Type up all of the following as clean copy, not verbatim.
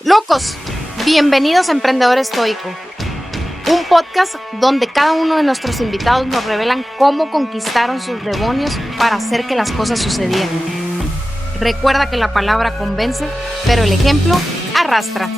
Locos, bienvenidos a Emprendedor Estoico, un podcast donde cada uno de nuestros invitados nos revelan cómo conquistaron sus demonios para hacer que las cosas sucedieran. Recuerda que la palabra convence, pero el ejemplo arrastra.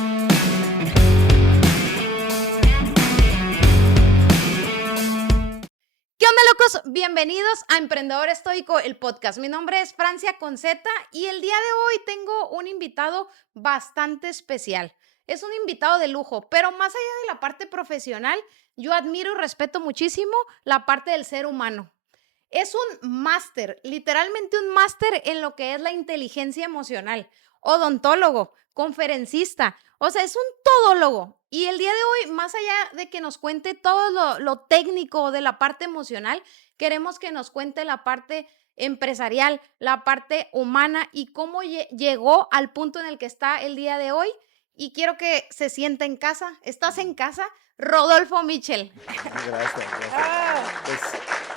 ¿Qué onda, locos? Bienvenidos a Emprendedor Estoico, el podcast. Mi nombre es Francia Conceta y el día de hoy tengo un invitado bastante especial. Es un invitado de lujo, pero más allá de la parte profesional, yo admiro y respeto muchísimo la parte del ser humano. Es un máster, literalmente un máster en lo que es la inteligencia emocional, odontólogo, conferencista, o sea, es un todólogo. Y el día de hoy, más allá de que nos cuente todo lo técnico de la parte emocional, queremos que nos cuente la parte empresarial, la parte humana y cómo llegó al punto en el que está el día de hoy. Y quiero que se sienta en casa. ¿Estás en casa? Rodolfo Michel. Gracias, gracias. Ah.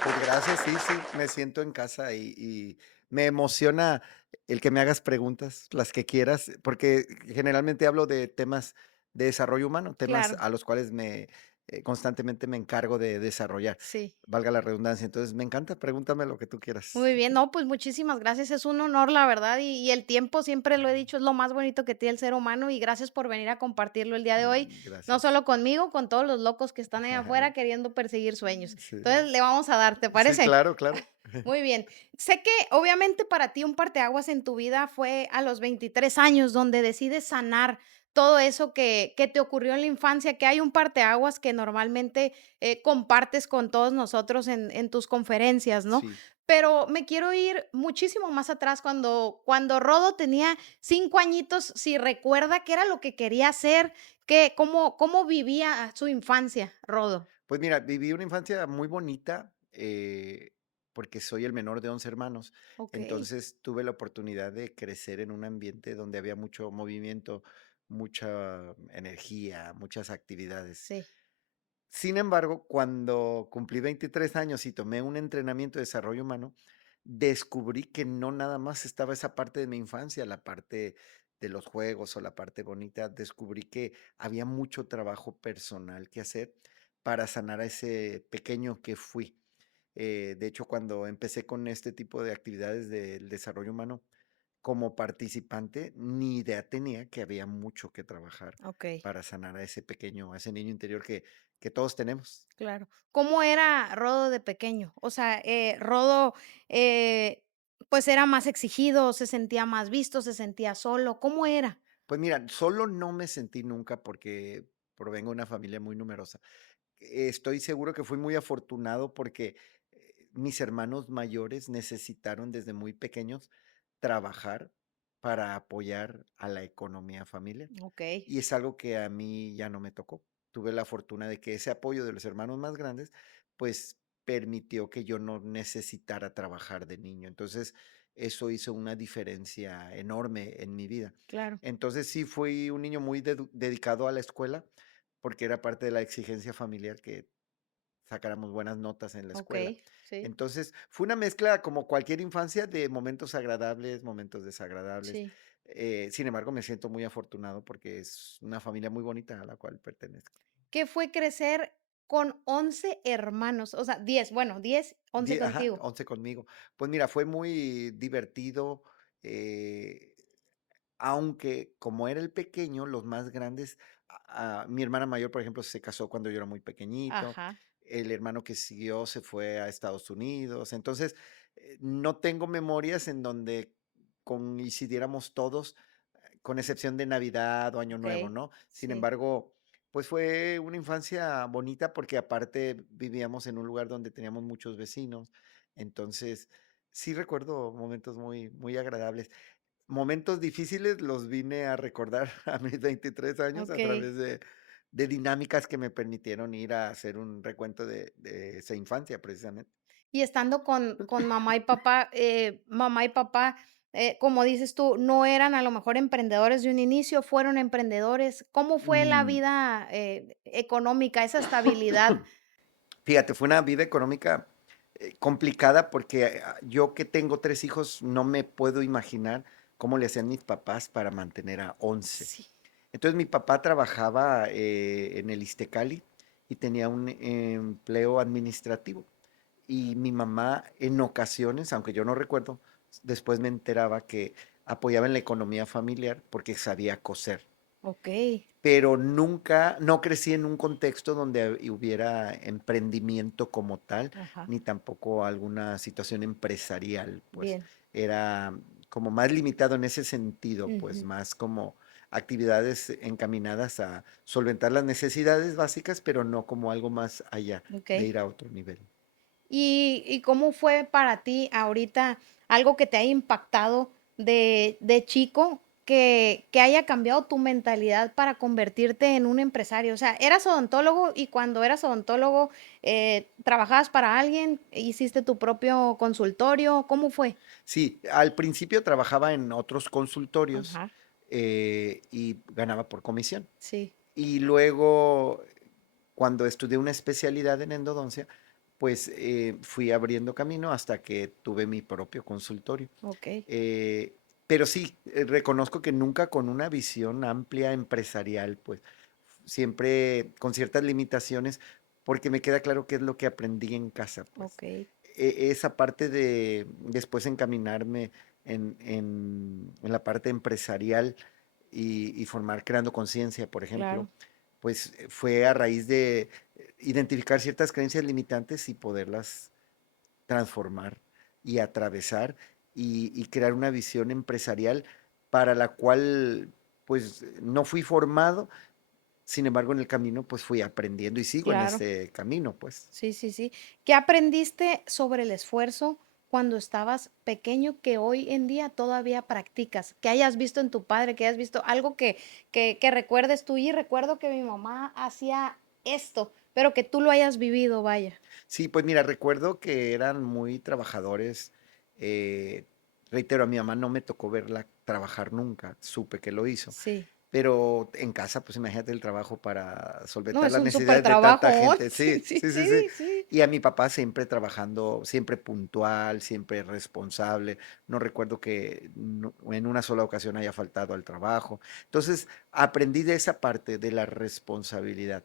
Pues gracias, sí, sí, me siento en casa y me emociona el que me hagas preguntas, las que quieras, porque generalmente hablo de temas de desarrollo humano, temas Claro, a los cuales constantemente me encargo de desarrollar, sí. valga la redundancia. Entonces, me encanta, pregúntame lo que tú quieras. Muy bien, no, pues muchísimas gracias, es un honor, la verdad, y el tiempo, siempre lo he dicho, es lo más bonito que tiene el ser humano, y gracias por venir a compartirlo el día de hoy, no Gracias. solo conmigo, con todos los locos que están ahí afuera queriendo perseguir sueños. Sí, Entonces, le vamos a dar, ¿te sí, parece? claro, claro. Muy bien. Sé que obviamente para ti un parteaguas en tu vida fue a los 23 años, donde decides sanar todo eso que te ocurrió en la infancia, que hay un parteaguas que normalmente compartes con todos nosotros en tus conferencias, ¿no? Sí. Pero me quiero ir muchísimo más atrás, cuando Rodo tenía 5 añitos, si recuerda qué era lo que quería hacer, cómo vivía su infancia, Rodo. Pues mira, viví una infancia muy bonita, porque soy el menor de 11 hermanos. Ok, Entonces tuve la oportunidad de crecer en un ambiente donde había mucho movimiento, mucha energía, muchas actividades. sí, Sin embargo, cuando cumplí 23 años y tomé un entrenamiento de desarrollo humano, descubrí que no nada más estaba esa parte de mi infancia, la parte de los juegos o la parte bonita. Descubrí que había mucho trabajo personal que hacer para sanar a ese pequeño que fui. De hecho, cuando empecé con este tipo de actividades del desarrollo humano, como participante, ni idea tenía que había mucho que trabajar ok. para sanar a ese pequeño, a ese niño interior que todos tenemos. Claro. ¿Cómo era Rodo de pequeño? O sea, Rodo, eh, pues, ¿era más exigido, se sentía más visto, se sentía solo? ¿Cómo era? Pues mira, solo no me sentí nunca porque provengo de una familia muy numerosa. Estoy seguro que fui muy afortunado porque mis hermanos mayores necesitaron desde muy pequeños trabajar para apoyar a la economía familiar. Okey, Y es algo que a mí ya no me tocó. Tuve la fortuna de que ese apoyo de los hermanos más grandes, pues permitió que yo no necesitara trabajar de niño. Entonces, eso hizo una diferencia enorme en mi vida. claro. Entonces, sí fui un niño muy dedicado a la escuela, porque era parte de la exigencia familiar que sacáramos buenas notas en la escuela. Okey, sí, Entonces, fue una mezcla como cualquier infancia de momentos agradables, momentos desagradables. sí. Sin embargo, me siento muy afortunado porque es una familia muy bonita a la cual pertenezco. ¿Qué fue crecer con 11 hermanos? O sea, 10, bueno, 10, 11 Ajá, contigo. 11 conmigo. Pues mira, fue muy divertido, eh, aunque como era el pequeño, los más grandes, mi hermana mayor, por ejemplo, se casó cuando yo era muy pequeñito, Ajá, el hermano que siguió se fue a Estados Unidos, entonces no tengo memorias en donde coincidiéramos todos, con excepción de Navidad o Año Nuevo, okey, ¿no? Sin sí. embargo, pues fue una infancia bonita porque aparte vivíamos en un lugar donde teníamos muchos vecinos, entonces sí recuerdo momentos muy, muy agradables. Momentos difíciles los vine a recordar a mis 23 años a Okey. través de dinámicas que me permitieron ir a hacer un recuento de esa infancia, precisamente. Y estando con mamá y papá, como dices tú, no eran a lo mejor emprendedores de un inicio, fueron emprendedores. ¿Cómo fue la Mm, vida, económica, esa estabilidad? Fíjate, fue una vida económica, complicada porque, yo que tengo 3 hijos, no me puedo imaginar cómo le hacían mis papás para mantener a 11. Sí, Entonces, mi papá trabajaba, en el Iztecali y tenía un empleo administrativo. Y mi mamá, en ocasiones, aunque yo no recuerdo, después me enteraba que apoyaba en la economía familiar porque sabía coser. Okey. Pero nunca, no crecí en un contexto donde hubiera emprendimiento como tal, Ajá, ni tampoco alguna situación empresarial, pues bien. era como más limitado en ese sentido, pues Ujú, más como actividades encaminadas a solventar las necesidades básicas, pero no como algo más allá de okey. ir a otro nivel. ¿Y cómo fue para ti ahorita algo que te haya impactado de chico, que haya cambiado tu mentalidad para convertirte en un empresario? O sea, eras odontólogo y cuando eras odontólogo, ¿trabajabas para alguien? ¿Hiciste tu propio consultorio? ¿Cómo fue? Sí, al principio trabajaba en otros consultorios Ajá, y ganaba por comisión. sí, Y luego, cuando estudié una especialidad en endodoncia, pues fui abriendo camino hasta que tuve mi propio consultorio. okey, Eh, pero sí, reconozco que nunca con una visión amplia empresarial, pues siempre con ciertas limitaciones, porque me queda claro qué es lo que aprendí en casa, pues. okey, Esa parte de después encaminarme en la parte empresarial y formar creando conciencia, por ejemplo, claro, pues fue a raíz de identificar ciertas creencias limitantes y poderlas transformar y atravesar y crear una visión empresarial para la cual pues no fui formado, sin embargo en el camino pues fui aprendiendo y sigo en claro. ese camino pues. Sí, sí, sí. ¿Qué aprendiste sobre el esfuerzo cuando estabas pequeño que hoy en día todavía practicas? Que hayas visto en tu padre, que hayas visto algo que recuerdes tú, y recuerdo que mi mamá hacía esto, pero que tú lo hayas vivido, vaya. Sí, pues mira, recuerdo que eran muy trabajadores. eh, Reitero, a mi mamá no me tocó verla trabajar nunca, supe que lo hizo. Sí. Pero en casa, pues imagínate el trabajo para No, solventar es las un súper necesidades de tanta trabajo. gente. Sí, Sí, sí, sí, sí, sí. sí, sí. Y a mi papá siempre trabajando, siempre puntual, siempre responsable. No recuerdo que en una sola ocasión haya faltado al trabajo. Entonces, aprendí de esa parte de la responsabilidad.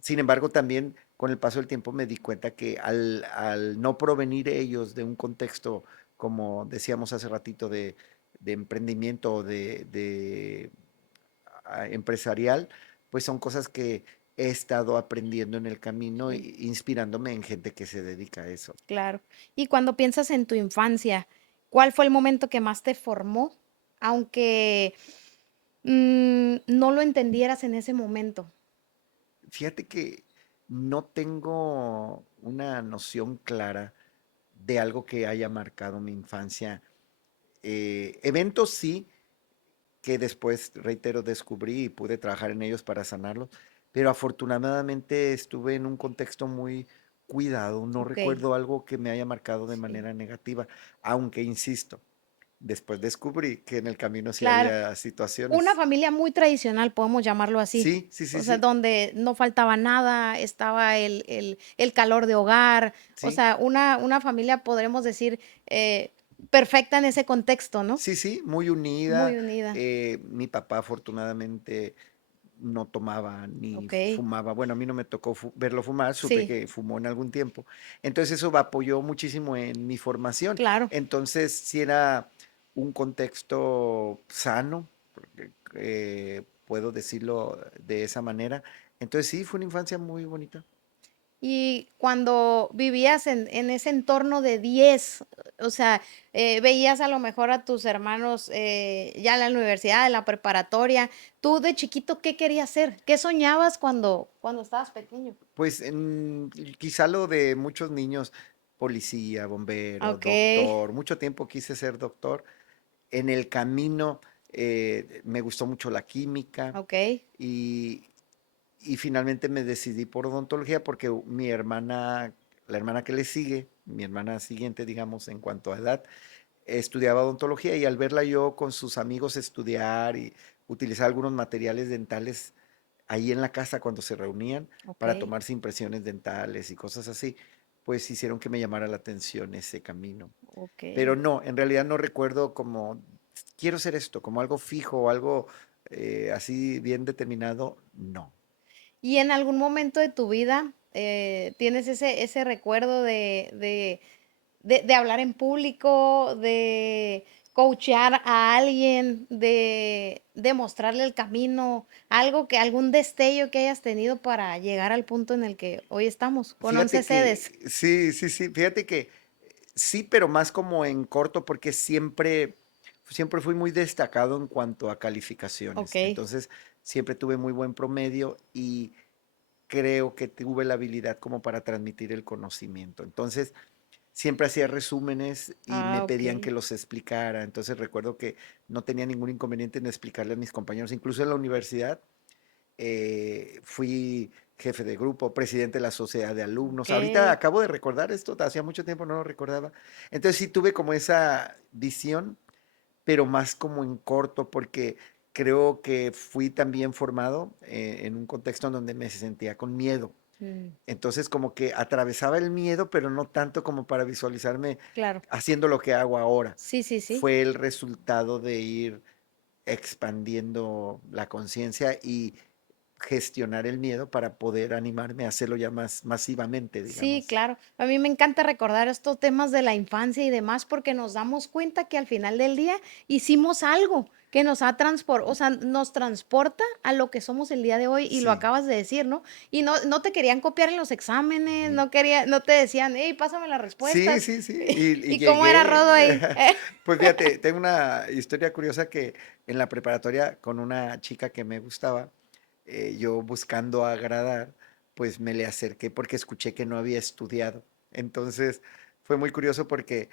Sin embargo, también con el paso del tiempo me di cuenta que al no provenir ellos de un contexto, como decíamos hace ratito, de emprendimiento o de empresarial, pues son cosas que he estado aprendiendo en el camino, Sí, inspirándome en gente que se dedica a eso. claro. Y cuando piensas en tu infancia, ¿cuál fue el momento que más te formó? Aunque no lo entendieras en ese momento. Fíjate que no tengo una noción clara de algo que haya marcado mi infancia. Eventos sí, que después, reitero, descubrí y pude trabajar en ellos para sanarlos, pero afortunadamente estuve en un contexto muy cuidado, no Okey, recuerdo algo que me haya marcado de sí. manera negativa, aunque insisto, después descubrí que en el camino sí Claro, había una situaciones. familia muy tradicional, podemos llamarlo así. Sí, sí, sí, O sea, sí, donde no faltaba nada, estaba el calor de hogar, o sí, sea, una familia, podremos decir, perfecta en ese contexto, ¿no? sí, sí, muy unida. Muy unida. Mi papá afortunadamente no tomaba ni Okey, fumaba. Bueno, a mí no me tocó verlo fumar, supe sí, que fumó en algún tiempo. Entonces eso me apoyó muchísimo en mi formación. claro. Entonces sí era un contexto sano, porque, puedo decirlo de esa manera. Entonces sí, fue una infancia muy bonita. Y cuando vivías en ese entorno de 10, o sea, veías a lo mejor a tus hermanos, ya en la universidad, en la preparatoria, tú de chiquito, ¿qué querías ser? ¿Qué soñabas cuando estabas pequeño? Pues quizá lo de muchos niños, policía, bombero, Okey, doctor. Mucho tiempo quise ser doctor. En el camino me gustó mucho la química okey, y, y finalmente me decidí por odontología porque mi hermana, la hermana que le sigue, mi hermana siguiente, digamos, en cuanto a edad, estudiaba odontología y al verla yo con sus amigos estudiar y utilizar algunos materiales dentales ahí en la casa cuando se reunían para okey, tomarse impresiones dentales y cosas así, pues hicieron que me llamara la atención ese camino. Pero okey. no, en realidad no recuerdo como quiero ser esto, como algo fijo, algo así bien determinado, no. ¿Y en algún momento de tu vida, tienes ese recuerdo de hablar en público, de coachear a alguien, de mostrarle el camino, algo que algún destello que hayas tenido para llegar al punto en el que hoy estamos, con 11 Fíjate sedes? que sí, sí, sí, fíjate que sí, pero más como en corto, porque siempre fui muy destacado en cuanto a calificaciones. Okey, Entonces, siempre tuve muy buen promedio y creo que tuve la habilidad como para transmitir el conocimiento. Entonces, siempre hacía resúmenes y me pedían que okey, los explicara. Entonces, recuerdo que no tenía ningún inconveniente en explicarle a mis compañeros, incluso en la universidad. Fui jefe de grupo, presidente de la sociedad de alumnos. Ahorita okey. acabo de recordar esto, hacía mucho tiempo no lo recordaba. Entonces sí tuve como esa visión, pero más como en corto, porque creo que fui también formado en un contexto en donde me sentía con miedo. Mm, Entonces como que atravesaba el miedo, pero no tanto como para visualizarme claro. haciendo lo que hago ahora. Sí, sí, sí. Fue el resultado de ir expandiendo la conciencia y gestionar el miedo para poder animarme a hacerlo ya más masivamente, Sí, digamos. claro. A mí me encanta recordar estos temas de la infancia y demás, porque nos damos cuenta que al final del día hicimos algo que nos ha o sea, nos transporta a lo que somos el día de hoy, y lo Sí. acabas de decir, ¿no? Y no te querían copiar en los exámenes, Ujú. No te decían: "Hey, pásame las Sí, respuestas". sí, sí, y ¿Y cómo era Rodo llegué. ahí? Pues fíjate, tengo una historia curiosa que en la preparatoria con una chica que me gustaba, yo buscando agradar, pues me le acerqué porque escuché que no había estudiado. Entonces, fue muy curioso porque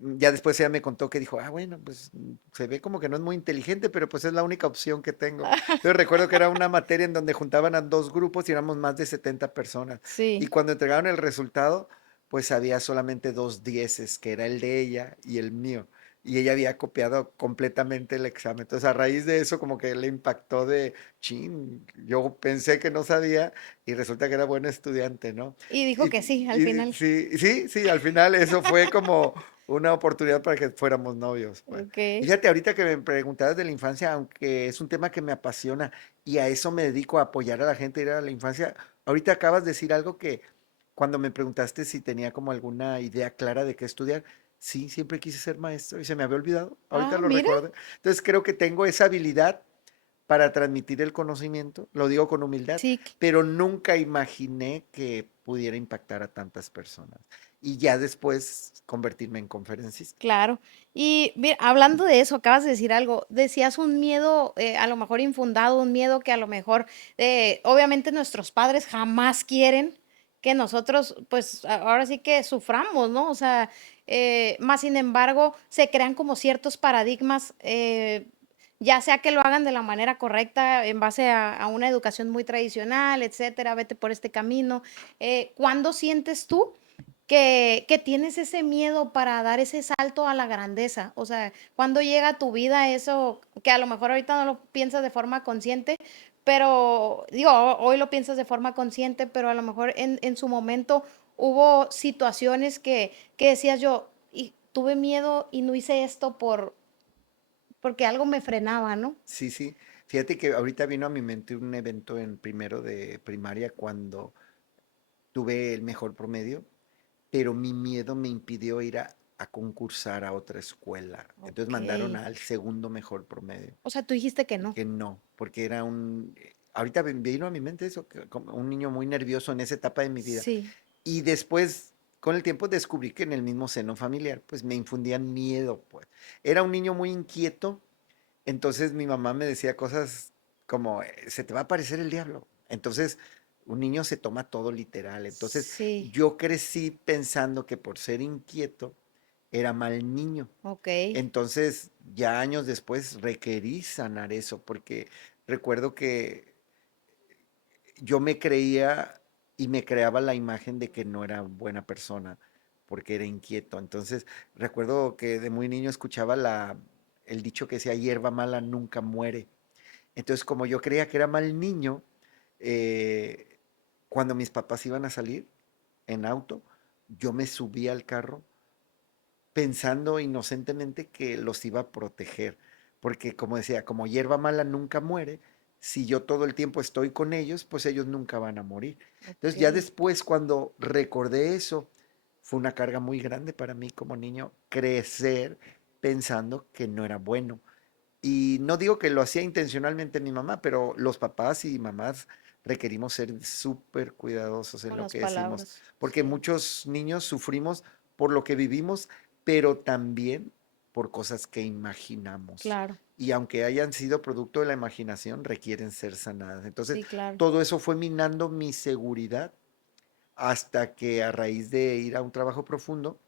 ya después ella me contó que dijo: bueno, pues, se ve como que no es muy inteligente, pero, pues, es la única opción que tengo. Entonces, recuerdo que era una materia en donde juntaban a 2 grupos y éramos más de 70 personas. Y Sí. cuando entregaron el resultado, pues, había solamente 2 dieces, que era el de ella y el mío. Y ella había copiado completamente el examen. Entonces, a raíz de eso, como que le impactó de: "Chin, yo pensé que no sabía y resulta que era buena estudiante", ¿no? Y dijo Y que sí, al y final. sí, sí, sí, al final eso fue como una oportunidad para que fuéramos novios, pues. Okey. Fíjate, ahorita que me preguntabas de la infancia, aunque es un tema que me apasiona y a eso me dedico, a apoyar a la gente a ir a la infancia, ahorita acabas de decir algo que cuando me preguntaste si tenía como alguna idea clara de qué estudiar, sí, siempre quise ser maestro y se me había olvidado, ahorita Ah, lo mira. recordé. Entonces creo que tengo esa habilidad para transmitir el conocimiento, lo digo con humildad, Sí. pero nunca imaginé que pudiera impactar a tantas personas. Y ya después convertirme en conferencista. Claro. Y mira, hablando de eso, acabas de decir algo, decías un miedo, a lo mejor infundado, un miedo que a lo mejor, obviamente nuestros padres jamás quieren que nosotros, pues ahora sí que suframos, ¿no? O sea, más sin embargo, se crean como ciertos paradigmas, ya sea que lo hagan de la manera correcta, en base a una educación muy tradicional, etcétera, vete por este camino. ¿Cuándo sientes tú que tienes ese miedo para dar ese salto a la grandeza? O sea, ¿cuándo llega a tu vida eso que a lo mejor ahorita no lo piensas de forma consciente, pero digo, hoy lo piensas de forma consciente, pero a lo mejor en su momento hubo situaciones que decías yo, y tuve miedo y no hice esto porque algo me frenaba, ¿no? Sí, sí. Fíjate que ahorita vino a mi mente un evento en primero de primaria cuando tuve el mejor promedio, pero mi miedo me impidió ir a concursar a otra escuela. Entonces mandaron Okey. al segundo mejor promedio. O sea, tú dijiste que no. Que no, porque era ahorita vino a mi mente eso, que como un niño muy nervioso en esa etapa de mi vida. Sí, Y después, con el tiempo, descubrí que en el mismo seno familiar, pues me infundían miedo, pues. Era un niño muy inquieto, entonces mi mamá me decía cosas como, se te va a aparecer el diablo. Entonces, un niño se toma todo literal. Entonces, sí, yo crecí pensando que por ser inquieto era mal niño. okey. Entonces, ya años después requerí sanar eso, porque recuerdo que yo me creía y me creaba la imagen de que no era buena persona, porque era inquieto. Entonces, recuerdo que de muy niño escuchaba el dicho que decía: hierba mala nunca muere. Entonces, como yo creía que era mal niño, eh, cuando mis papás iban a salir en auto, yo me subía al carro pensando inocentemente que los iba a proteger, porque como decía, como hierba mala nunca muere, si yo todo el tiempo estoy con ellos, pues ellos nunca van a morir. Entonces ya okey, después cuando recordé eso, fue una carga muy grande para mí como niño crecer pensando que no era bueno. Y no digo que lo hacía intencionalmente mi mamá, pero los papás y mamás requerimos ser súper cuidadosos en con lo las que decimos, palabras, porque sí, muchos niños sufrimos por lo que vivimos, pero también por cosas que imaginamos. claro, Y aunque hayan sido producto de la imaginación, requieren ser sanadas. Entonces, sí, claro, todo eso fue minando mi seguridad hasta que a raíz de ir a un trabajo profundo,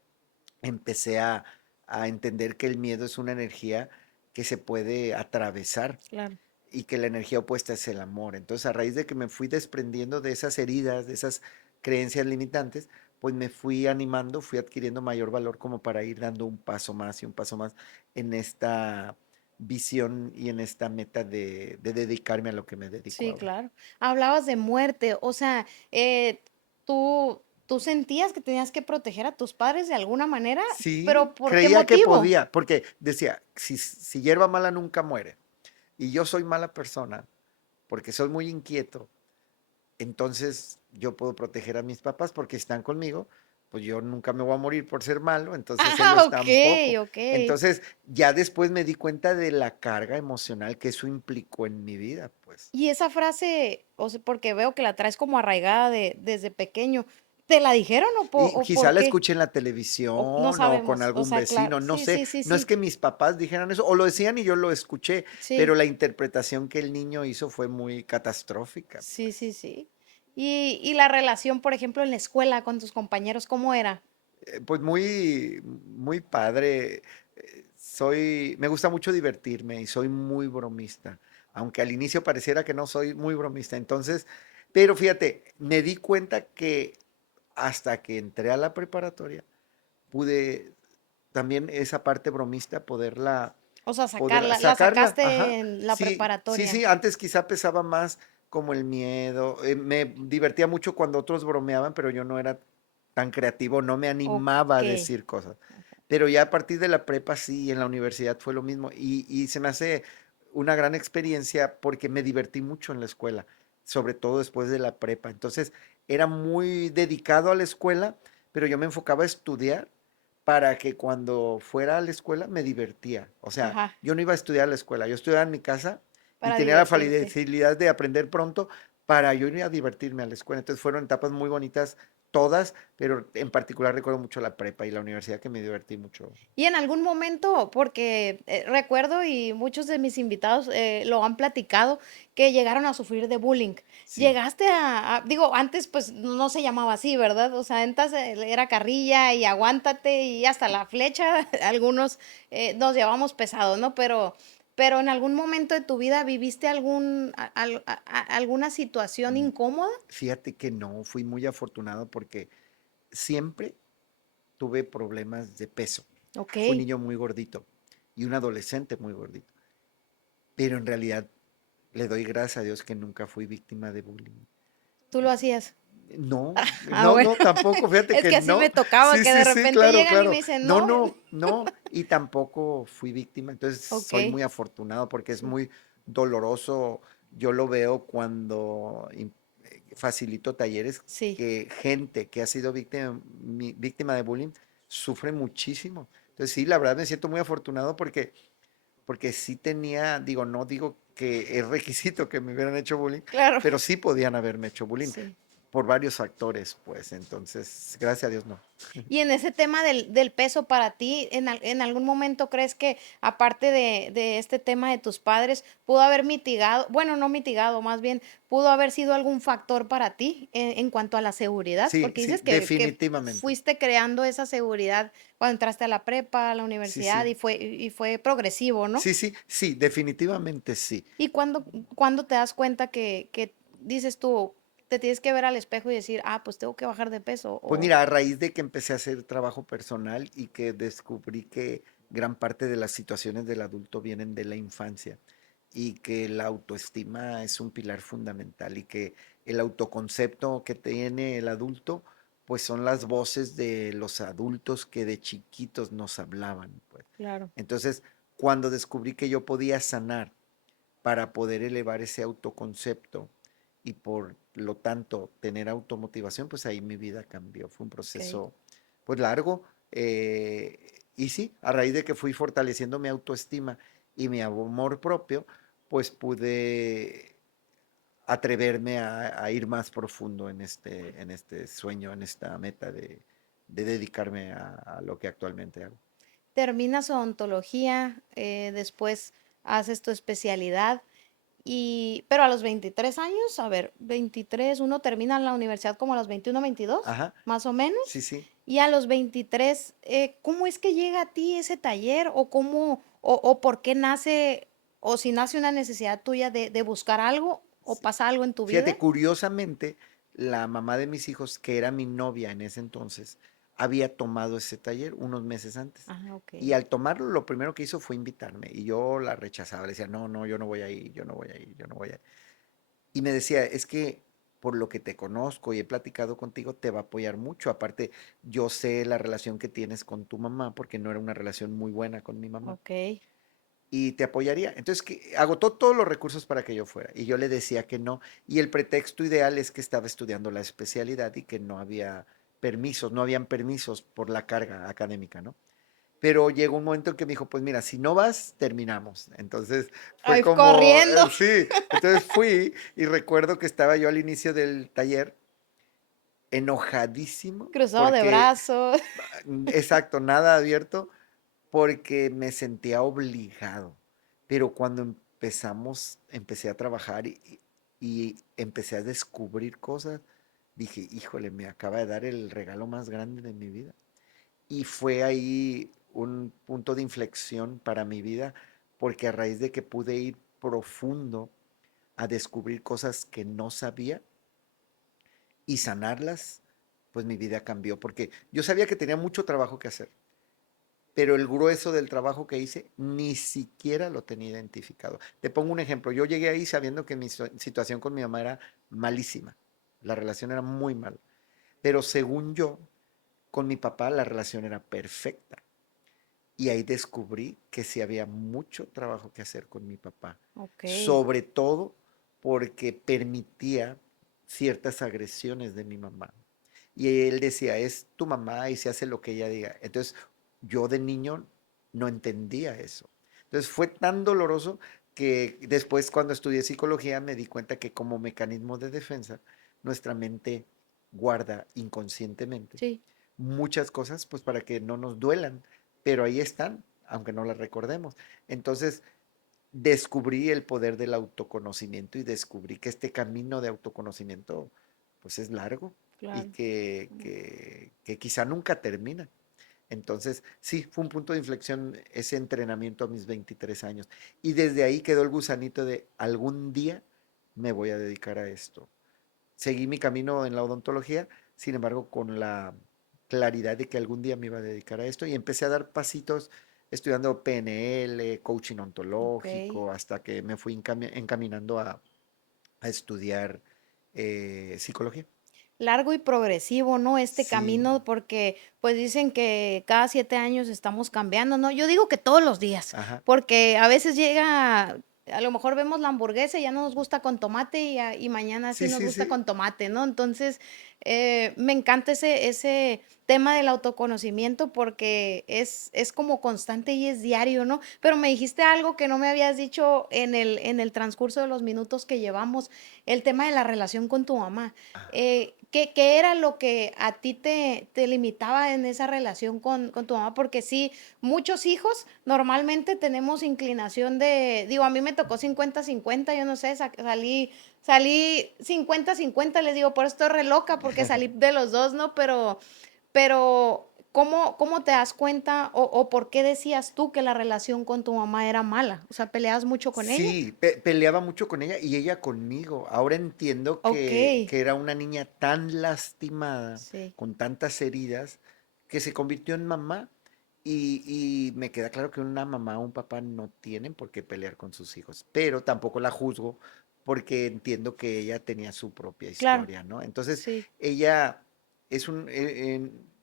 empecé a entender que el miedo es una energía que se puede atravesar claro. y que la energía opuesta es el amor. Entonces, a raíz de que me fui desprendiendo de esas heridas, de esas creencias limitantes, pues me fui animando, fui adquiriendo mayor valor como para ir dando un paso más y un paso más en esta visión y en esta meta de dedicarme a lo que me dedico Sí, ahora. claro. Hablabas de muerte, o sea, ¿tú sentías que tenías que proteger a tus padres de alguna manera? Sí, ¿Pero por qué creía que motivo? podía, porque decía, si hierba mala nunca muere y yo soy mala persona, porque soy muy inquieto, entonces yo puedo proteger a mis papás porque si están conmigo, pues yo nunca me voy a morir por ser malo, entonces Ah, ellos okey, tampoco. okey. Entonces ya después me di cuenta de la carga emocional que eso implicó en mi vida, pues. Y esa frase, o sea, porque veo que la traes como arraigada desde pequeño, ¿te la dijeron Y o quizá por la qué? escuché en la O no televisión o con sabemos, o algún sea, claro, vecino, no sí, sé, sí, sí, no es sí, que mis papás dijeran eso, o lo decían y yo lo escuché, pero sí, la interpretación que el niño hizo fue muy catastrófica, sí, pues. sí, sí. Y la relación, por ejemplo, en la escuela con tus compañeros, ¿cómo era? Pues muy, muy padre. Me gusta mucho divertirme y soy muy bromista, aunque al inicio pareciera que no soy muy bromista. Entonces, pero fíjate, me di cuenta que hasta que entré a la preparatoria, pude también esa parte bromista O sea, poder la sacarla, ajá. sacaste en la Sí, sí, preparatoria. sí, antes quizá pesaba más como el miedo. Me divertía mucho cuando otros bromeaban, pero yo no era tan creativo, no me animaba a Okey. decir cosas. Pero ya a partir de la prepa sí, en la universidad fue lo mismo. Y se me hace una gran experiencia porque me divertí mucho en la escuela, sobre todo después de la prepa. Entonces, era muy dedicado a la escuela, pero yo me enfocaba a estudiar para que cuando fuera a la escuela me divertía. O sea, Ajá, yo no iba a estudiar a la escuela, yo estudiaba en mi casa y para tenía la divertirte. facilidad de aprender pronto para yo ir a divertirme a la escuela. Entonces fueron etapas muy bonitas todas, pero en particular recuerdo mucho la prepa y la universidad que me divertí mucho. Y en algún momento, porque, recuerdo y muchos de mis invitados, lo han platicado, que llegaron a sufrir de bullying. Sí. Llegaste digo, antes, pues, no se llamaba así, ¿verdad? O sea, antes, era carrilla y aguántate y hasta la flecha, algunos, nos llevamos pesado, ¿no? Pero, ¿en algún momento de tu vida viviste alguna situación Mm, incómoda? Fíjate que no, fui muy afortunado porque siempre tuve problemas de peso. Fui un Okey, niño muy gordito y un adolescente muy gordito, pero en realidad le doy gracias a Dios que nunca fui víctima de bullying. ¿tú lo hacías? No, Ah, no, bueno, no, tampoco, fíjate es que que así me no. tocaba, Sí, que de sí, sí, repente claro, llegan y me claro. dicen: No, "No". no, no, y tampoco fui víctima, entonces soy Okey, muy afortunado porque es sí, muy doloroso. Yo lo veo cuando facilito talleres sí. que gente que ha sido víctima de bullying sufre muchísimo. Entonces sí, la verdad me siento muy afortunado porque sí tenía, digo, no digo que es requisito que me hubieran hecho bullying, Claro, pero sí podían haberme hecho bullying sí. por varios factores, pues, entonces, gracias a Dios no. Y en ese tema del peso para ti, en algún momento crees que, aparte de este tema de tus padres, pudo haber mitigado, bueno, no mitigado, más bien, pudo haber sido algún factor para ti en cuanto a la seguridad? Sí, Porque sí, dices que definitivamente. fuiste creando esa seguridad cuando entraste a la prepa, a la Sí, universidad, sí. y fue progresivo, ¿no? Sí, sí, sí, definitivamente sí. ¿Y cuándo te das cuenta que dices tú, te tienes que ver al espejo y decir: "Ah, pues tengo que bajar de peso", Pues o mira, a raíz de que empecé a hacer trabajo personal y que descubrí que gran parte de las situaciones del adulto vienen de la infancia y que la autoestima es un pilar fundamental y que el autoconcepto que tiene el adulto, pues son las voces de los adultos que de chiquitos nos hablaban, pues. claro, Entonces, cuando descubrí que yo podía sanar para poder elevar ese autoconcepto y por lo tanto tener automotivación, pues ahí mi vida cambió. Fue un okey. proceso pues largo, y sí, a raíz de que fui fortaleciendo mi autoestima y mi amor propio, pues pude atreverme a ir más profundo en este sueño, en esta meta de dedicarme a lo que actualmente hago. Terminas odontología, después haces tu especialidad pero a los 23 años, a ver, 23 uno termina la universidad como a los 21 22 Ajá, más o sí, menos, sí. y a los 23 ¿cómo es que llega a ti ese taller? ¿O cómo o por qué nace, o si nace una necesidad tuya de buscar algo, o Sí. pasa algo en tu vida? Fíjate, curiosamente, la mamá de mis hijos, que era mi novia en ese entonces, había tomado ese taller unos meses antes. Ah, Y okey. al tomarlo, lo primero que hizo fue invitarme. Y yo la rechazaba, le decía, no, no, yo no voy a ir, yo no voy a ir, yo no voy a ir. Y me decía, es que por lo que te conozco y he platicado contigo, te va a apoyar mucho. Aparte, yo sé la relación que tienes con tu mamá, porque no era una relación muy buena con mi mamá Okey. y te apoyaría. Entonces, que agotó todos los recursos para que yo fuera. Y yo le decía que no. Y el pretexto ideal es que estaba estudiando la especialidad y que no había permisos, no habían permisos por la carga académica, ¿no? Pero llegó un momento en que me dijo, pues mira, si no vas, terminamos. Entonces fue Ay, como, corriendo, sí, entonces fui y recuerdo que estaba yo al inicio del taller enojadísimo cruzado de porque, brazos. exacto, nada abierto, porque me sentía obligado. Pero cuando empecé a trabajar y empecé a descubrir cosas, dije, híjole, me acaba de dar el regalo más grande de mi vida. Y fue ahí un punto de inflexión para mi vida, porque a raíz de que pude ir profundo a descubrir cosas que no sabía y sanarlas, pues mi vida cambió, porque yo sabía que tenía mucho trabajo que hacer, pero el grueso del trabajo que hice ni siquiera lo tenía identificado. Te pongo un ejemplo, yo llegué ahí sabiendo que mi situación con mi mamá era malísima, la relación era muy mala, pero según yo, con mi papá la relación era perfecta. Y ahí descubrí que sí había mucho trabajo que hacer con mi papá, Okey, sobre todo porque permitía ciertas agresiones de mi mamá. Y él decía, es tu mamá y se hace lo que ella diga. Entonces, yo de niño no entendía eso. Entonces, fue tan doloroso que después cuando estudié psicología me di cuenta que como mecanismo de defensa, nuestra mente guarda inconscientemente sí, muchas cosas, pues para que no nos duelan, pero ahí están, aunque no las recordemos. Entonces, descubrí el poder del autoconocimiento y descubrí que este camino de autoconocimiento, pues es largo y claro. que quizá nunca termina. Entonces, sí, fue un punto de inflexión ese entrenamiento a mis 23 años. Y desde ahí quedó el gusanito de algún día me voy a dedicar a esto. Seguí mi camino en la odontología, sin embargo, con la claridad de que algún día me iba a dedicar a esto y empecé a dar pasitos estudiando PNL, coaching Okey. ontológico, hasta que me fui encaminando a estudiar psicología. Largo y progresivo, ¿no? Este Sí, camino, porque pues dicen que cada 7 años estamos cambiando, ¿no? Yo digo que todos los días, ajá, porque a veces llega, a lo mejor vemos la hamburguesa y ya no nos gusta con tomate y mañana sí sí, nos sí, gusta sí, con tomate, ¿no? Entonces, me encanta ese tema del autoconocimiento porque es como constante y es diario, ¿no? Pero me dijiste algo que no me habías dicho en el transcurso de los minutos que llevamos, el tema de la relación con tu mamá. ¿Qué era lo que a ti te limitaba en esa relación con tu mamá? Porque sí, muchos hijos normalmente tenemos inclinación de, digo, a mí me tocó 50-50, yo no sé, salí 50-50, les digo, por eso estoy re loca, porque salí de los dos, ¿no? Pero, ¿cómo te das cuenta o por qué decías tú que la relación con tu mamá era mala? O sea, ¿peleabas mucho con ella? sí, peleaba mucho con ella y ella conmigo. Ahora entiendo Okey, que era una niña tan lastimada, sí, con tantas heridas, que se convirtió en mamá. Y me queda claro que una mamá o un papá no tienen por qué pelear con sus hijos, pero tampoco la juzgo porque entiendo que ella tenía su propia claro, historia, ¿no? Entonces, sí, ella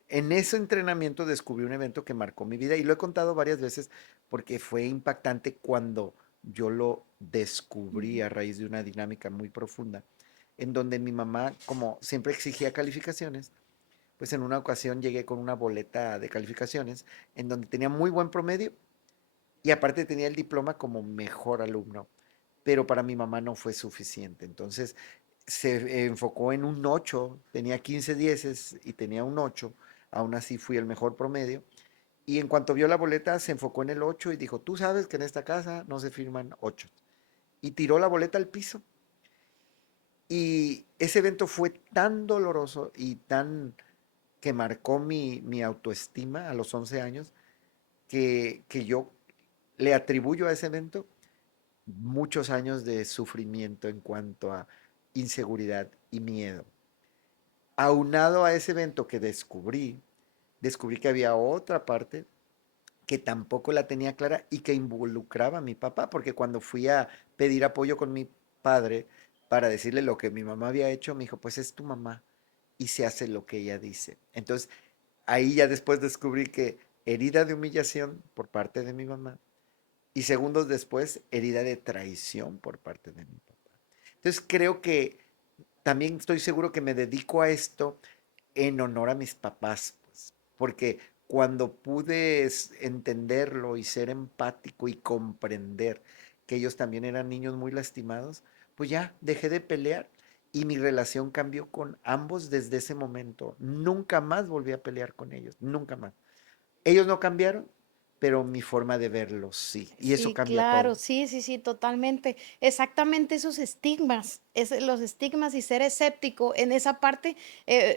en ese entrenamiento descubrí un evento que marcó mi vida y lo he contado varias veces porque fue impactante cuando yo lo descubrí Ujú. a raíz de una dinámica muy profunda, en donde mi mamá, como siempre exigía calificaciones, pues en una ocasión llegué con una boleta de calificaciones en donde tenía muy buen promedio y aparte tenía el diploma como mejor alumno, pero para mi mamá no fue suficiente. Entonces se enfocó en un 8, tenía 15 dieces y tenía un 8, aún así fui el mejor promedio. Y en cuanto vio la boleta, se enfocó en el 8 y dijo, tú sabes que en esta casa no se firman 8. Y tiró la boleta al piso. Y ese evento fue tan doloroso y tan que marcó mi autoestima a los 11 años, que yo le atribuyo a ese evento muchos años de sufrimiento en cuanto a inseguridad y miedo. Aunado a ese evento que descubrí que había otra parte que tampoco la tenía clara y que involucraba a mi papá, porque cuando fui a pedir apoyo con mi padre para decirle lo que mi mamá había hecho, me dijo, pues es tu mamá y se hace lo que ella dice. Entonces, ahí ya después descubrí que herida de humillación por parte de mi mamá y segundos después herida de traición por parte de mi papá. Entonces, creo que también estoy seguro que me dedico a esto en honor a mis papás, pues, porque cuando pude entenderlo y ser empático y comprender que ellos también eran niños muy lastimados, pues ya dejé de pelear y mi relación cambió con ambos desde ese momento. Nunca más volví a pelear con ellos, nunca más. Ellos no cambiaron, pero mi forma de verlos sí, y eso Sí, cambia claro, todo. sí, sí, sí, totalmente. Exactamente esos estigmas, los estigmas y ser escéptico en esa parte,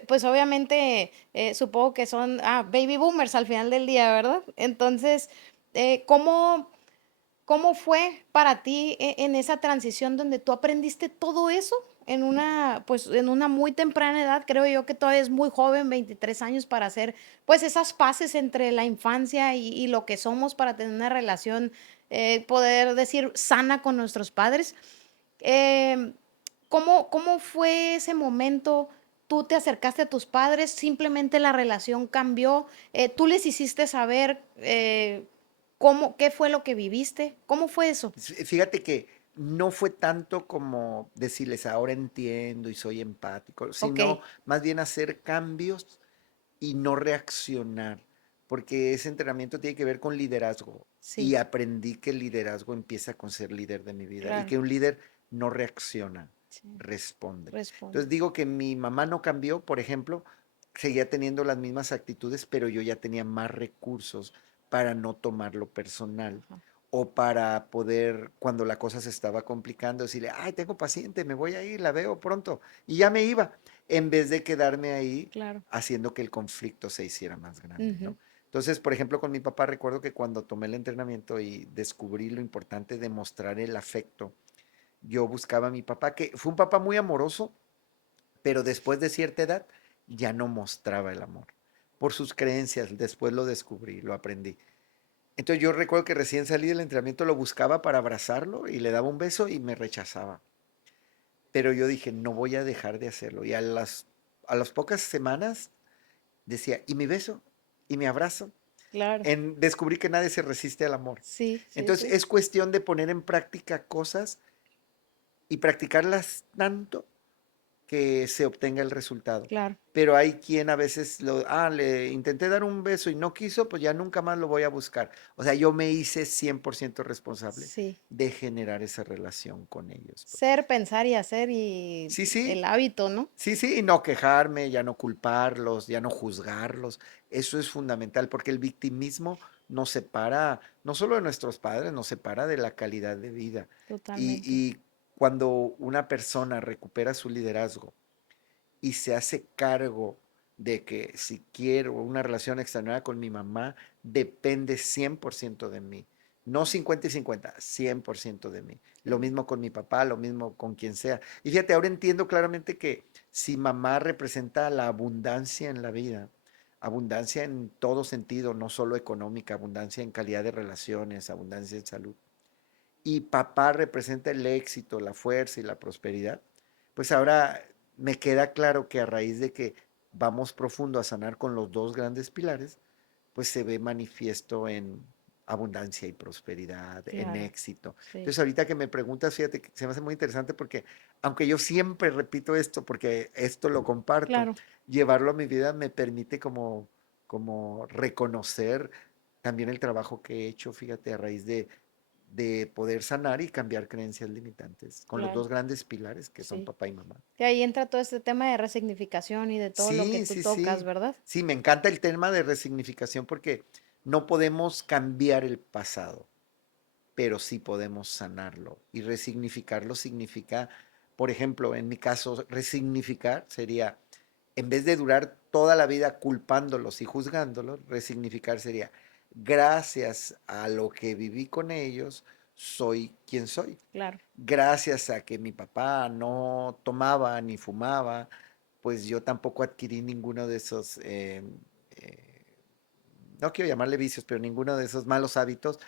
pues obviamente supongo que son baby boomers al final del día, ¿verdad? Entonces, ¿cómo, ¿cómo fue para ti en esa transición donde tú aprendiste todo eso en una, pues, en una muy temprana edad? Creo yo que todavía es muy joven, 23 años, para hacer, pues, esas paces entre la infancia y lo que somos para tener una relación, poder decir, sana con nuestros padres. Em, ¿Cómo fue ese momento? ¿Tú te acercaste a tus padres? ¿Simplemente la relación cambió? ¿Tú les hiciste saber qué fue lo que viviste? ¿Cómo fue eso? Fíjate que no fue tanto como decirles ahora entiendo y soy empático, Ok, sino más bien hacer cambios y no reaccionar, porque ese entrenamiento tiene que ver con liderazgo y sí, aprendí que el liderazgo empieza con ser líder de mi vida y claro, que un líder no reacciona, sí, responde. Entonces responde. digo que mi mamá no cambió, por ejemplo, seguía teniendo las mismas actitudes, pero yo ya tenía más recursos para no tomarlo personal Ajá, o para poder, cuando la cosa se estaba complicando, decirle, ay, tengo paciente, me voy a ir, la veo pronto. Y ya me iba, en vez de quedarme ahí claro. haciendo que el conflicto se hiciera más grande, Ujú, ¿no? Entonces, por ejemplo, con mi papá recuerdo que cuando tomé el entrenamiento y descubrí lo importante de mostrar el afecto, yo buscaba a mi papá, que fue un papá muy amoroso, pero después de cierta edad ya no mostraba el amor. Por sus creencias, después lo descubrí, lo aprendí. Entonces yo recuerdo que recién salí del entrenamiento lo buscaba para abrazarlo y le daba un beso y me rechazaba. Pero yo dije, no voy a dejar de hacerlo. Y a las pocas semanas decía, ¿y mi beso? ¿Y mi abrazo? claro. Descubrí que nadie se resiste al amor. Sí, sí, Entonces sí. es cuestión de poner en práctica cosas y practicarlas tanto que se obtenga el resultado. Claro. Pero hay quien a veces le intenté dar un beso y no quiso, pues ya nunca más lo voy a buscar. O sea, yo me hice 100% responsable Sí. de generar esa relación con ellos, pues. Ser, pensar y hacer y Sí, el sí, hábito, ¿no? sí, sí, y no quejarme, ya no culparlos, ya no juzgarlos. Eso es fundamental porque el victimismo nos separa no solo de nuestros padres, nos separa de la calidad de vida. Y, Totalmente. y cuando una persona recupera su liderazgo y se hace cargo de que si quiero una relación extraordinaria con mi mamá, depende 100% de mí. No 50 y 50, 100% de mí. Lo Sí, mismo con mi papá, lo mismo con quien sea. Y fíjate, ahora entiendo claramente que si mamá representa la abundancia en la vida, abundancia en todo sentido, no solo económica, abundancia en calidad de relaciones, abundancia en salud, y papá representa el éxito, la fuerza y la prosperidad, pues ahora me queda claro que a raíz de que vamos profundo a sanar con los dos grandes pilares, pues se ve manifiesto en abundancia y prosperidad, en Claro, éxito. sí, Entonces, ahorita que me preguntas, fíjate que se me hace muy interesante porque, aunque yo siempre repito esto, porque esto lo comparto, claro, llevarlo a mi vida me permite como reconocer también el trabajo que he hecho, fíjate, a raíz de poder sanar y cambiar creencias limitantes, con los claro, dos grandes pilares que son sí. papá y mamá. Y ahí entra todo este tema de resignificación y de todo lo que Sí, tú sí, tocas, sí. ¿verdad? Sí, me encanta el tema de resignificación porque no podemos cambiar el pasado, pero sí podemos sanarlo. Y resignificarlo significa, por ejemplo, en mi caso, resignificar sería, en vez de durar toda la vida culpándolos y juzgándolos, resignificar sería, gracias a lo que viví con ellos, soy quien soy. Claro, Gracias a que mi papá no tomaba ni fumaba, pues yo tampoco adquirí ninguno de esos, eh, no quiero llamarle vicios, pero ninguno de esos malos hábitos,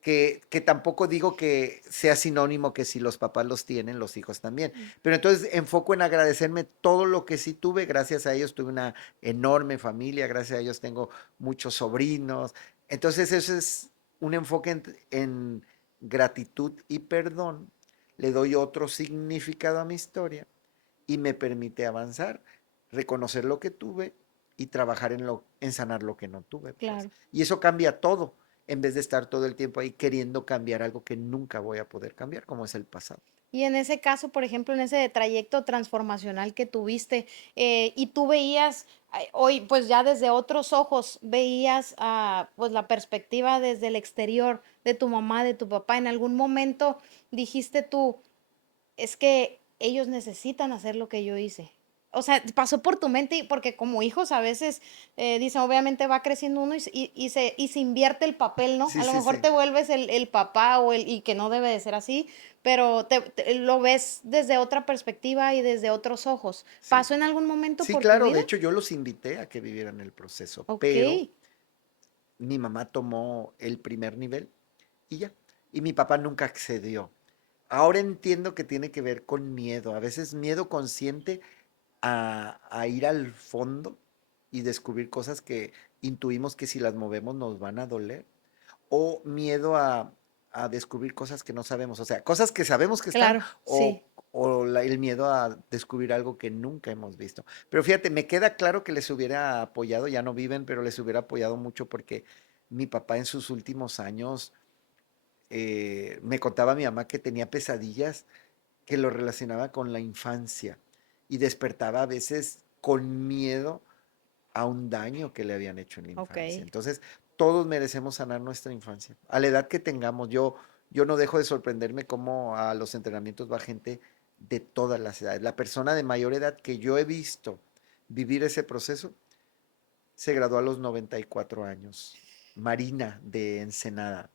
que tampoco digo que sea sinónimo que si los papás los tienen, los hijos también. mm, Pero entonces enfoco en agradecerme todo lo que sí tuve, gracias a ellos tuve una enorme familia, gracias a ellos tengo muchos sobrinos. Entonces eso es un enfoque en gratitud y perdón. Le doy otro significado a mi historia y me permite avanzar, reconocer lo que tuve y trabajar en sanar lo que no tuve, pues. claro. Y eso cambia todo, en vez de estar todo el tiempo ahí queriendo cambiar algo que nunca voy a poder cambiar, como es el pasado. Y en ese caso, por ejemplo, en ese trayecto transformacional que tuviste, y tú veías, hoy, pues ya desde otros ojos, veías pues la perspectiva desde el exterior de tu mamá, de tu papá, en algún momento dijiste tú, es que ellos necesitan hacer lo que yo hice. O sea, pasó por tu mente, porque como hijos a veces, dicen, obviamente va creciendo uno y se invierte el papel, ¿no? Sí, A lo sí, mejor sí. te vuelves el papá y que no debe de ser así, pero lo ves desde otra perspectiva y desde otros ojos. Sí. ¿Pasó en algún momento Sí, por tu claro, de vida? hecho yo los invité a que vivieran el proceso, Ok, pero mi mamá tomó el primer nivel y ya. Y mi papá nunca accedió. Ahora entiendo que tiene que ver con miedo, a veces miedo consciente a ir al fondo y descubrir cosas que intuimos que si las movemos nos van a doler, o miedo a descubrir cosas que no sabemos, o sea, cosas que sabemos que están, claro, o, sí. el miedo a descubrir algo que nunca hemos visto. Pero fíjate, me queda claro que les hubiera apoyado, ya no viven, pero les hubiera apoyado mucho porque mi papá en sus últimos años me contaba mi mamá que tenía pesadillas que lo relacionaba con la infancia y despertaba a veces con miedo a un daño que le habían hecho en la Ok. infancia. Entonces, todos merecemos sanar nuestra infancia. A la edad que tengamos, yo no dejo de sorprenderme cómo a los entrenamientos va gente de todas las edades. La persona de mayor edad que yo he visto vivir ese proceso se graduó a los 94 años. Marina de Ensenada.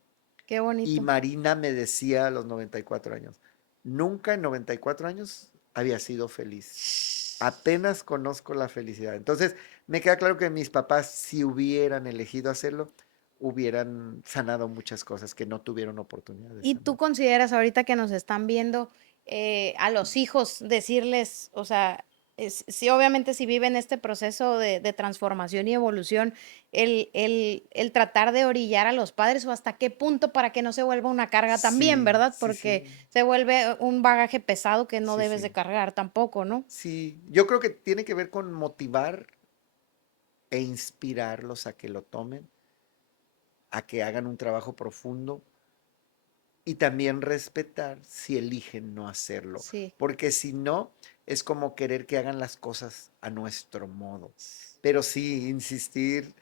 Qué Y bonito. Marina me decía a los 94 años, nunca en 94 años había sido feliz. Apenas conozco la felicidad. Entonces, me queda claro que mis papás, si hubieran elegido hacerlo, hubieran sanado muchas cosas que no tuvieron oportunidad de ¿Y tú sanar. consideras ahorita que nos están viendo, a los hijos decirles, o sea, sí, obviamente si viven este proceso de transformación y evolución, el tratar de orillar a los padres o hasta qué punto para que no se vuelva una carga también, Sí, ¿verdad? sí, Porque sí, se vuelve un bagaje pesado que no sí, debes de sí. cargar tampoco, ¿no? Sí, yo creo que tiene que ver con motivar e inspirarlos a que lo tomen, a que hagan un trabajo profundo y también respetar si eligen no hacerlo, Sí, porque si no, es como querer que hagan las cosas a nuestro modo. Pero sí, insistir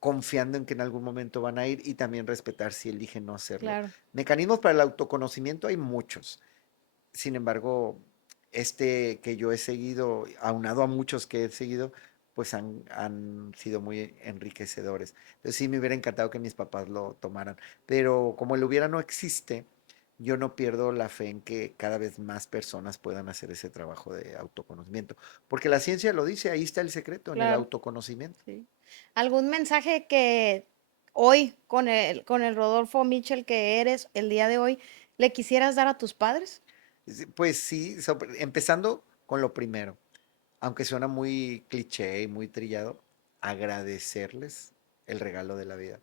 confiando en que en algún momento van a ir y también respetar si eligen no hacerlo. claro. Mecanismos para el autoconocimiento hay muchos. Sin embargo, este que yo he seguido, aunado a muchos que he seguido, pues han sido muy enriquecedores. Entonces sí me hubiera encantado que mis papás lo tomaran, pero como el hubiera no existe, yo no pierdo la fe en que cada vez más personas puedan hacer ese trabajo de autoconocimiento, porque la ciencia lo dice, ahí está el secreto, en el Claro, autoconocimiento. sí. ¿Algún mensaje que hoy, con el Rodolfo Mitchell que eres el día de hoy, le quisieras dar a tus padres? Sí, pues sí, empezando con lo primero, aunque suena muy cliché y muy trillado, agradecerles el regalo de la vida.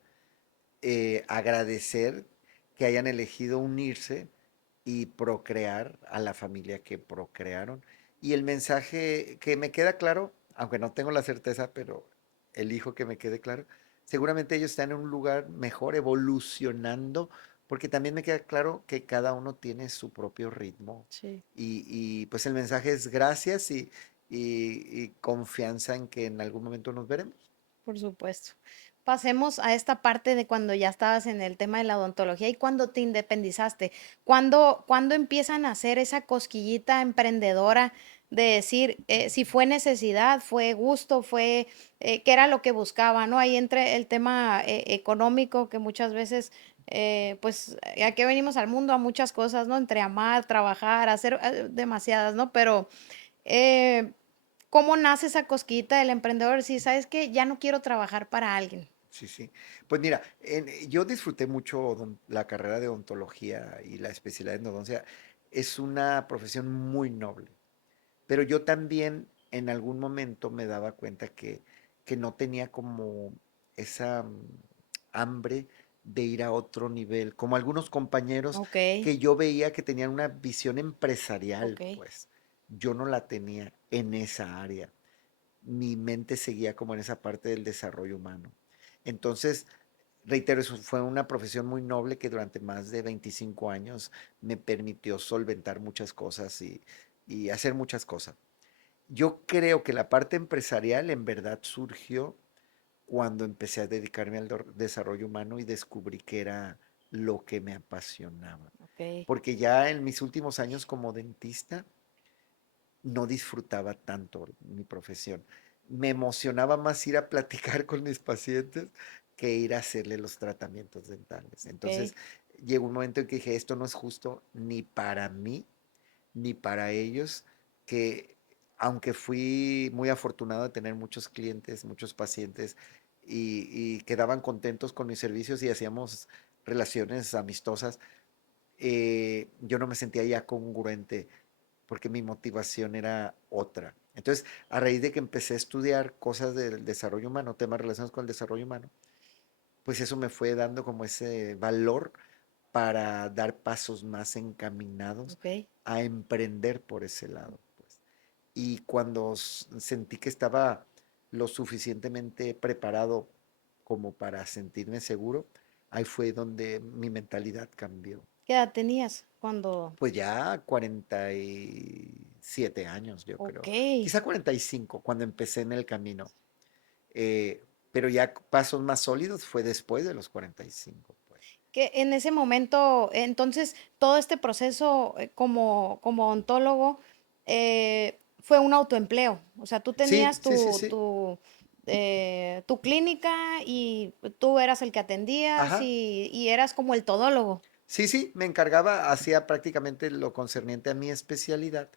agradecer que hayan elegido unirse y procrear a la familia que procrearon. Y el mensaje que me queda claro, aunque no tengo la certeza, pero elijo que me quede claro, seguramente ellos están en un lugar mejor, evolucionando, porque también me queda claro que cada uno tiene su propio ritmo. Sí. Pues el mensaje es gracias y confianza en que en algún momento nos veremos. Por supuesto. Pasemos a esta parte de cuando ya estabas en el tema de la odontología y cuando te independizaste. ¿Cuándo empiezan a hacer esa cosquillita emprendedora de decir si fue necesidad, fue gusto, fue qué era lo que buscaba, ¿no? Ahí entre el tema económico que muchas veces, pues, ¿a qué venimos al mundo? A muchas cosas, ¿no? Entre amar, trabajar, hacer demasiadas, ¿no? Pero eh, ¿cómo nace esa cosquillita del emprendedor? Si sabes que ya no quiero trabajar para alguien. Sí, sí. Pues mira, yo disfruté mucho la carrera de odontología y la especialidad en odoncia. Es una profesión muy noble, pero yo también en algún momento me daba cuenta que no tenía como esa hambre de ir a otro nivel, como algunos compañeros Ok, que yo veía que tenían una visión empresarial, ok. pues yo no la tenía en esa área. Mi mente seguía como en esa parte del desarrollo humano. Entonces, reitero, eso fue una profesión muy noble que durante más de 25 años me permitió solventar muchas cosas y hacer muchas cosas. Yo creo que la parte empresarial en verdad surgió cuando empecé a dedicarme al desarrollo humano y descubrí que era lo que me apasionaba. Ok. Porque ya en mis últimos años como dentista no disfrutaba tanto mi profesión. Me emocionaba más ir a platicar con mis pacientes que ir a hacerle los tratamientos dentales. Entonces Ok. llegó un momento en que dije, esto no es justo ni para mí ni para ellos, que aunque fui muy afortunado de tener muchos clientes, muchos pacientes y quedaban contentos con mis servicios y hacíamos relaciones amistosas, yo no me sentía ya congruente porque mi motivación era otra. Entonces, a raíz de que empecé a estudiar cosas del desarrollo humano, temas relacionados con el desarrollo humano, pues eso me fue dando como ese valor para dar pasos más encaminados Ok. a emprender por ese lado, pues. Y cuando sentí que estaba lo suficientemente preparado como para sentirme seguro, ahí fue donde mi mentalidad cambió. ¿Qué edad tenías cuando? Pues ya 47 años, yo Ok. creo. Quizá 45 cuando empecé en el camino. Pero ya pasos más sólidos fue después de los 45, pues. Que en ese momento, entonces, todo este proceso como ontólogo fue un autoempleo. O sea, tú Sí, tenías sí, sí, sí. tu clínica y tú eras el que atendías Ajá. y eras como el todólogo. Sí, sí, me encargaba, hacía prácticamente lo concerniente a mi especialidad,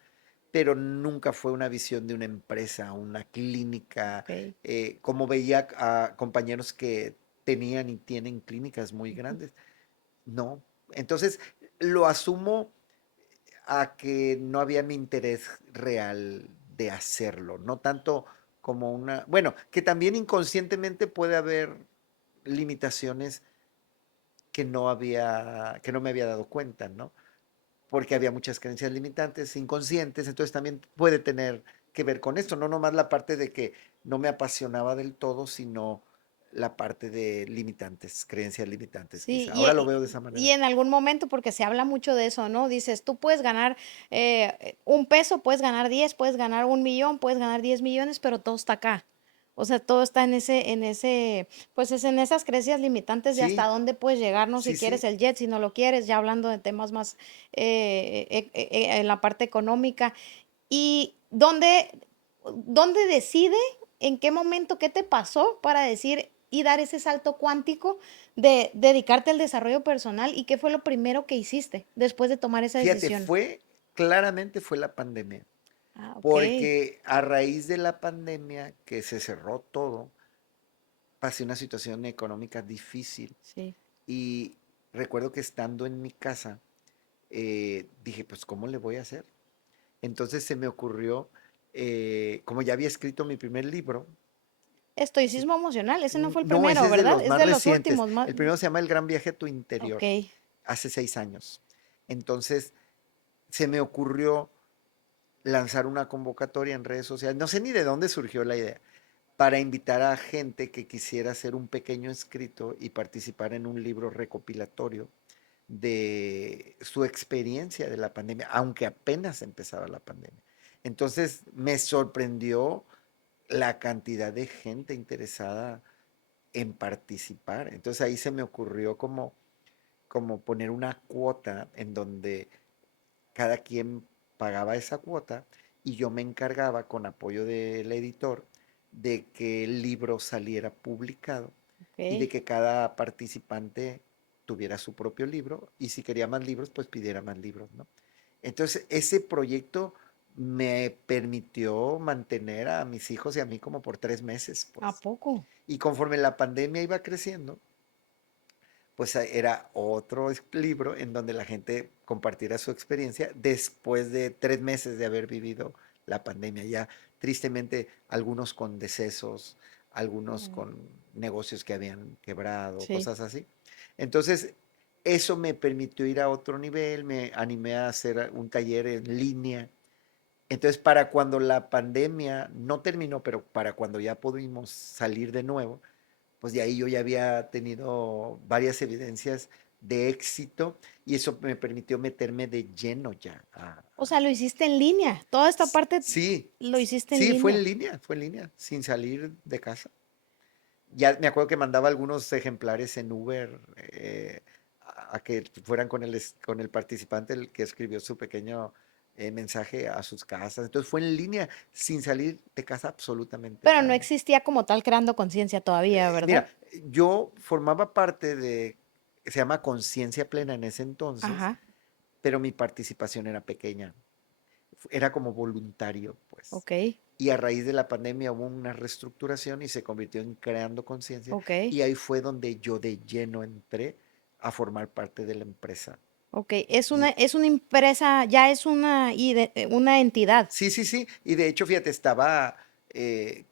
pero nunca fue una visión de una empresa, una clínica, Ok. como veía a compañeros que tenían y tienen clínicas muy Ujú. grandes. No. Entonces, lo asumo a que no había mi interés real de hacerlo, no tanto como una, bueno, que también inconscientemente puede haber limitaciones que no me había dado cuenta, ¿no? Porque había muchas creencias limitantes, inconscientes, entonces también puede tener que ver con esto, no nomás la parte de que no me apasionaba del todo, sino la parte de limitantes, creencias limitantes, Sí, quizá. Ahora lo veo de esa y manera. en algún momento, porque se habla mucho de eso, ¿no? Dices, tú puedes ganar un peso, puedes ganar 10, puedes ganar 1 millón, puedes ganar 10 millones, pero todo está acá. O sea, todo está pues es en esas creencias limitantes de hasta Sí, dónde puedes llegar, ¿no? Si sí, quieres sí. el jet, si no lo quieres, ya hablando de temas más en la parte económica. ¿Y dónde decide, en qué momento, qué te pasó para decir y dar ese salto cuántico de dedicarte al desarrollo personal y qué fue lo primero que hiciste después de tomar esa Fíjate, decisión? claramente fue la pandemia, Ah, okey. porque a raíz de la pandemia que se cerró todo, pasé una situación económica difícil Sí, y recuerdo que estando en mi casa, dije, pues, ¿cómo le voy a hacer? Entonces se me ocurrió, como ya había escrito mi primer libro, Sí. Estoicismo emocional, ese no fue el No, ese primero, es de ¿verdad? los Es más de los recientes. últimos, más. El primero se llama El Gran Viaje a tu Ok, Interior, hace 6 años. Entonces, se me ocurrió lanzar una convocatoria en redes sociales, no sé ni de dónde surgió la idea, para invitar a gente que quisiera hacer un pequeño escrito y participar en un libro recopilatorio de su experiencia de la pandemia, aunque apenas empezaba la pandemia. Entonces me sorprendió la cantidad de gente interesada en participar. Entonces ahí se me ocurrió como poner una cuota en donde cada quien pagaba esa cuota y yo me encargaba con apoyo del editor de que el libro saliera publicado y de ok. que cada participante tuviera su propio libro y si quería más libros, pues pidiera más libros, ¿no? Entonces, ese proyecto me permitió mantener a mis hijos y a mí como por 3 meses, ¿A pues. poco? Y conforme la pandemia iba creciendo, pues era otro libro en donde la gente compartiera su experiencia después de 3 meses de haber vivido la pandemia. Ya tristemente algunos con decesos, algunos Mm, con negocios que habían quebrado, sí. cosas así. Entonces, eso me permitió ir a otro nivel, me animé a hacer un taller en línea. Entonces, para cuando la pandemia no terminó, pero para cuando ya pudimos salir de nuevo, pues de ahí yo ya había tenido varias evidencias de éxito y eso me permitió meterme de lleno ya. O sea, lo hiciste en línea. Toda esta parte Sí, lo hiciste en sí, línea. fue en línea, sin salir de casa. Ya me acuerdo que mandaba algunos ejemplares en Uber a que fueran con el participante el que escribió su pequeño mensaje a sus casas. Entonces fue en línea, sin salir de casa absolutamente Pero no para nada. existía como tal creando conciencia todavía, ¿verdad? Mira, yo formaba parte se llama Conciencia Plena en ese entonces, Ajá, pero mi participación era pequeña, era como voluntario, pues. ok, Y a raíz de la pandemia hubo una reestructuración y se convirtió en Creando Conciencia, ok, y ahí fue donde yo de lleno entré a formar parte de la empresa. ok. Y Es una empresa, ya es una entidad. sí, sí, sí. Y de hecho, fíjate,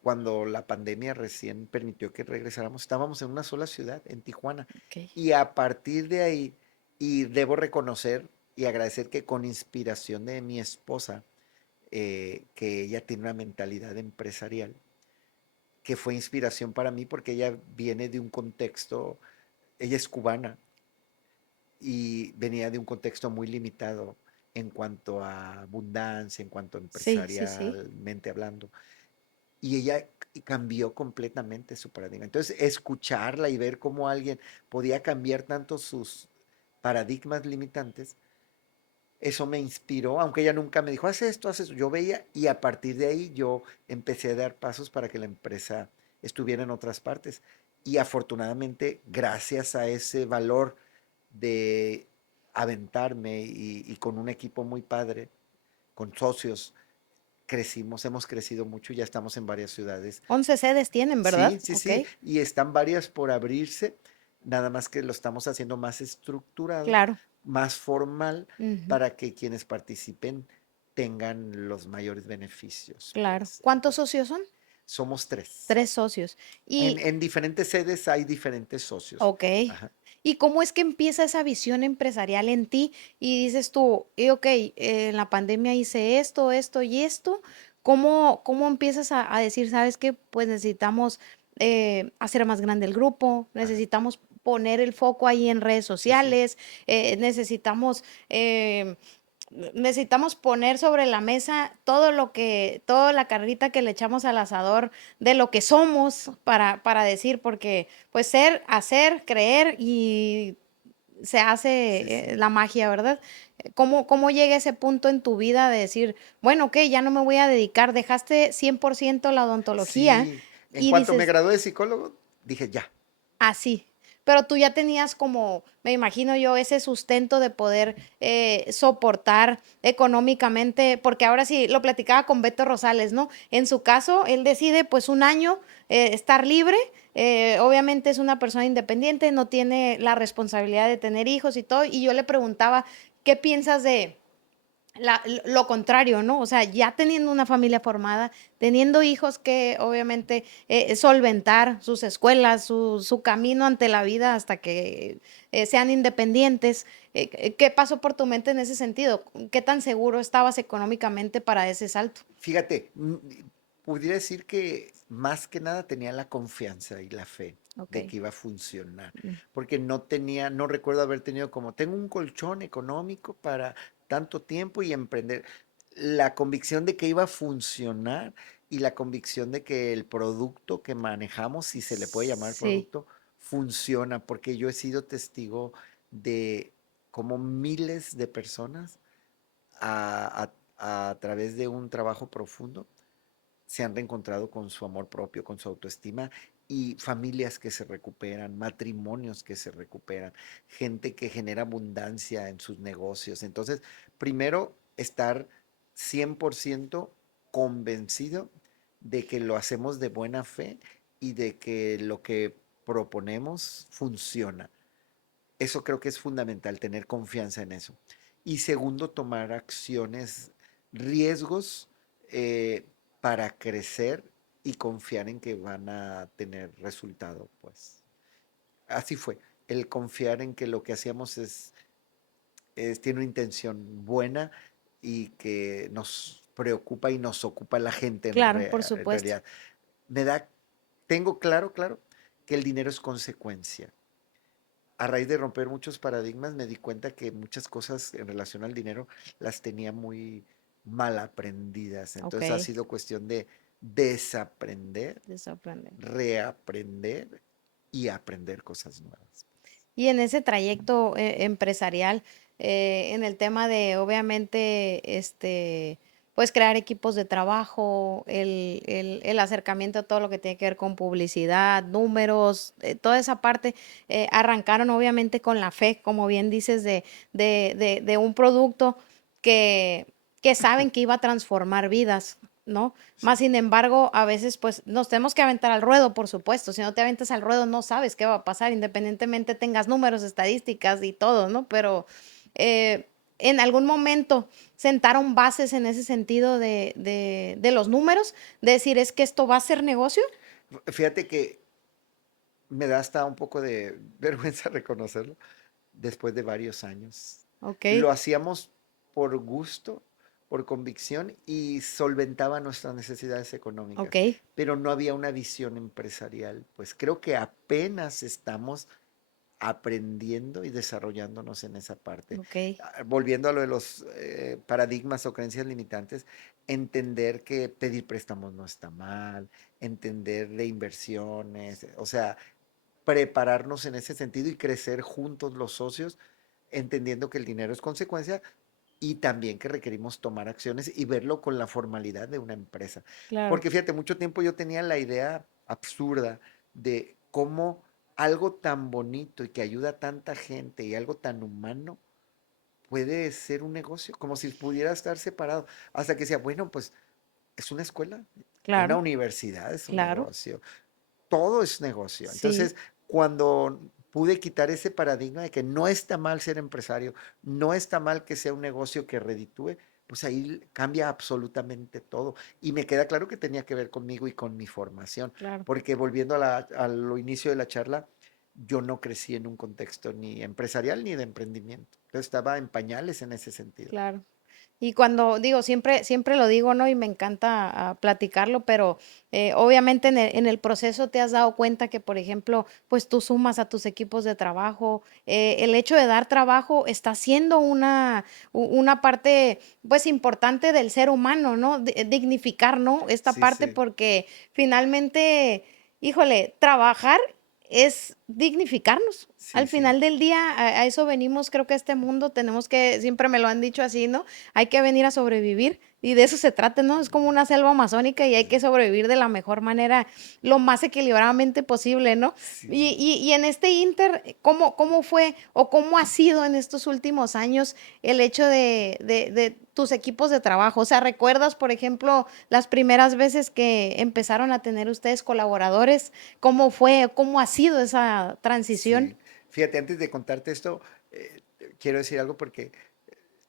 cuando la pandemia recién permitió que regresáramos, estábamos en una sola ciudad, en Tijuana. Ok, Y a partir de ahí, y debo reconocer y agradecer que con inspiración de mi esposa, que ella tiene una mentalidad empresarial, que fue inspiración para mí porque ella viene de un contexto, ella es cubana y venía de un contexto muy limitado en cuanto a abundancia, en cuanto a sí, sí, sí. empresarialmente hablando. Y ella cambió completamente su paradigma. Entonces, escucharla y ver cómo alguien podía cambiar tanto sus paradigmas limitantes, eso me inspiró, aunque ella nunca me dijo, haz esto, haz eso. Yo veía y a partir de ahí yo empecé a dar pasos para que la empresa estuviera en otras partes. Y afortunadamente, gracias a ese valor de aventarme y con un equipo muy padre, con socios, hemos crecido mucho, ya estamos en varias ciudades. 11 sedes tienen, ¿verdad? Sí, sí, Ok, sí, y están varias por abrirse, nada más que lo estamos haciendo más estructurado, claro. más formal, Ujú, para que quienes participen tengan los mayores beneficios, claro. pues. ¿Cuántos Entonces, socios son? somos tres. 3 socios. En, Y, en diferentes sedes hay diferentes socios. ok. Ajá. ¿Y cómo es que empieza esa visión empresarial en ti? Y dices tú, ok, en la pandemia hice esto, esto y esto. ¿Cómo empiezas a decir, sabes qué? Pues necesitamos hacer más grande el grupo, Ajá. necesitamos poner el foco ahí en redes Sí, sí. sociales, necesitamos necesitamos poner sobre la mesa toda la carnita que le echamos al asador de lo que somos para decir, porque pues ser, hacer, creer y se Sí, hace sí. la magia, ¿verdad? ¿Cómo llega ese punto en tu vida de decir, bueno, ok, ya no me voy a dedicar, dejaste 100% la odontología Sí. En y cuanto me dices, gradué de psicólogo, dije ya. así. Pero tú ya tenías como, me imagino yo, ese sustento de poder soportar económicamente, porque ahora sí lo platicaba con Beto Rosales, ¿no? En su caso, él decide pues un año estar libre, obviamente es una persona independiente, no tiene la responsabilidad de tener hijos y todo, y yo le preguntaba, ¿qué piensas lo contrario, ¿no? O sea, ya teniendo una familia formada, teniendo hijos que obviamente solventar sus escuelas, su camino ante la vida hasta que sean independientes. ¿Qué pasó por tu mente en ese sentido? ¿Qué tan seguro estabas económicamente para ese salto? Fíjate, pudiera decir que más que nada tenía la confianza y la fe Ok. de que iba a funcionar, Mm. porque no recuerdo haber tenido como, tengo un colchón económico para tanto tiempo y emprender. La convicción de que iba a funcionar y la convicción de que el producto que manejamos, si se le puede llamar Sí, producto, funciona, porque yo he sido testigo de como miles de personas a través de un trabajo profundo se han reencontrado con su amor propio, con su autoestima y familias que se recuperan, matrimonios que se recuperan, gente que genera abundancia en sus negocios. Entonces, primero, estar 100% convencido de que lo hacemos de buena fe y de que lo que proponemos funciona. Eso creo que es fundamental, tener confianza en eso. Y segundo, tomar acciones, riesgos eh, para crecer y confiar en que van a tener resultado, pues. Así fue, el confiar en que lo que hacíamos tiene una intención buena y que nos preocupa y nos ocupa la gente claro, por en supuesto. realidad. Me da, tengo claro, claro, que el dinero es consecuencia. A raíz de romper muchos paradigmas me di cuenta que muchas cosas en relación al dinero las tenía muy mal aprendidas. Ok, Entonces ha sido cuestión de desaprender, de sorprender. reaprender y aprender cosas nuevas. Y en ese trayecto empresarial, en el tema de obviamente, pues crear equipos de trabajo, el acercamiento a todo lo que tiene que ver con publicidad, números, toda esa parte, arrancaron obviamente con la fe, como bien dices, de un producto que, que saben que iba a transformar vidas, ¿no? Sí, Más sin embargo, a veces pues nos tenemos que aventar al ruedo, por supuesto. Si no te aventas al ruedo, no sabes qué va a pasar, independientemente tengas números, estadísticas y todo, ¿no? Pero en algún momento sentaron bases en ese sentido de los números, de decir, es que esto va a ser negocio, fíjate que me da hasta un poco de vergüenza reconocerlo después de varios años. ¿ok? Lo hacíamos por gusto, por convicción y solventaba nuestras necesidades Ok, económicas, pero no había una visión empresarial. Pues creo que apenas estamos aprendiendo y desarrollándonos en esa parte. ok, Volviendo a lo de los paradigmas o creencias limitantes, entender que pedir préstamos no está mal, entender de inversiones, o sea, prepararnos en ese sentido y crecer juntos los socios, entendiendo que el dinero es consecuencia y también que requerimos tomar acciones y verlo con la formalidad de una empresa. claro, Porque fíjate, mucho tiempo yo tenía la idea absurda de cómo algo tan bonito y que ayuda a tanta gente y algo tan humano puede ser un negocio, como si pudiera estar separado. Hasta que decía, bueno, pues es una escuela, una claro, universidad es un claro, negocio, todo es negocio. sí, Entonces, cuando pude quitar ese paradigma de que no está mal ser empresario, no está mal que sea un negocio que reditúe, pues ahí cambia absolutamente todo. Y me queda claro que tenía que ver conmigo y con mi formación, claro. porque volviendo a lo inicio de la charla, yo no crecí en un contexto ni empresarial ni de emprendimiento. Yo estaba en pañales en ese sentido. Claro. Y cuando digo, siempre lo digo, ¿no? Y me encanta platicarlo, pero obviamente en el proceso te has dado cuenta que, por ejemplo, pues tú sumas a tus equipos de trabajo. El hecho de dar trabajo está siendo una parte, pues, importante del ser humano, ¿no? Dignificar, ¿no? Esta Sí, parte sí, porque finalmente, híjole, trabajar es dignificarnos. sí, Al sí. final del día, a eso venimos, creo que a este mundo tenemos que, siempre me lo han dicho así, ¿no? Hay que venir a sobrevivir y de eso se trata, ¿no? Es como una selva amazónica y hay que sobrevivir de la mejor manera, lo más equilibradamente posible, ¿no? Sí. Y en este inter, ¿cómo fue o cómo ha sido en estos últimos años el hecho de tus equipos de trabajo? O sea, ¿recuerdas, por ejemplo, las primeras veces que empezaron a tener ustedes colaboradores? ¿Cómo fue? ¿Cómo ha sido esa transición? Sí, fíjate, antes de contarte esto, quiero decir algo porque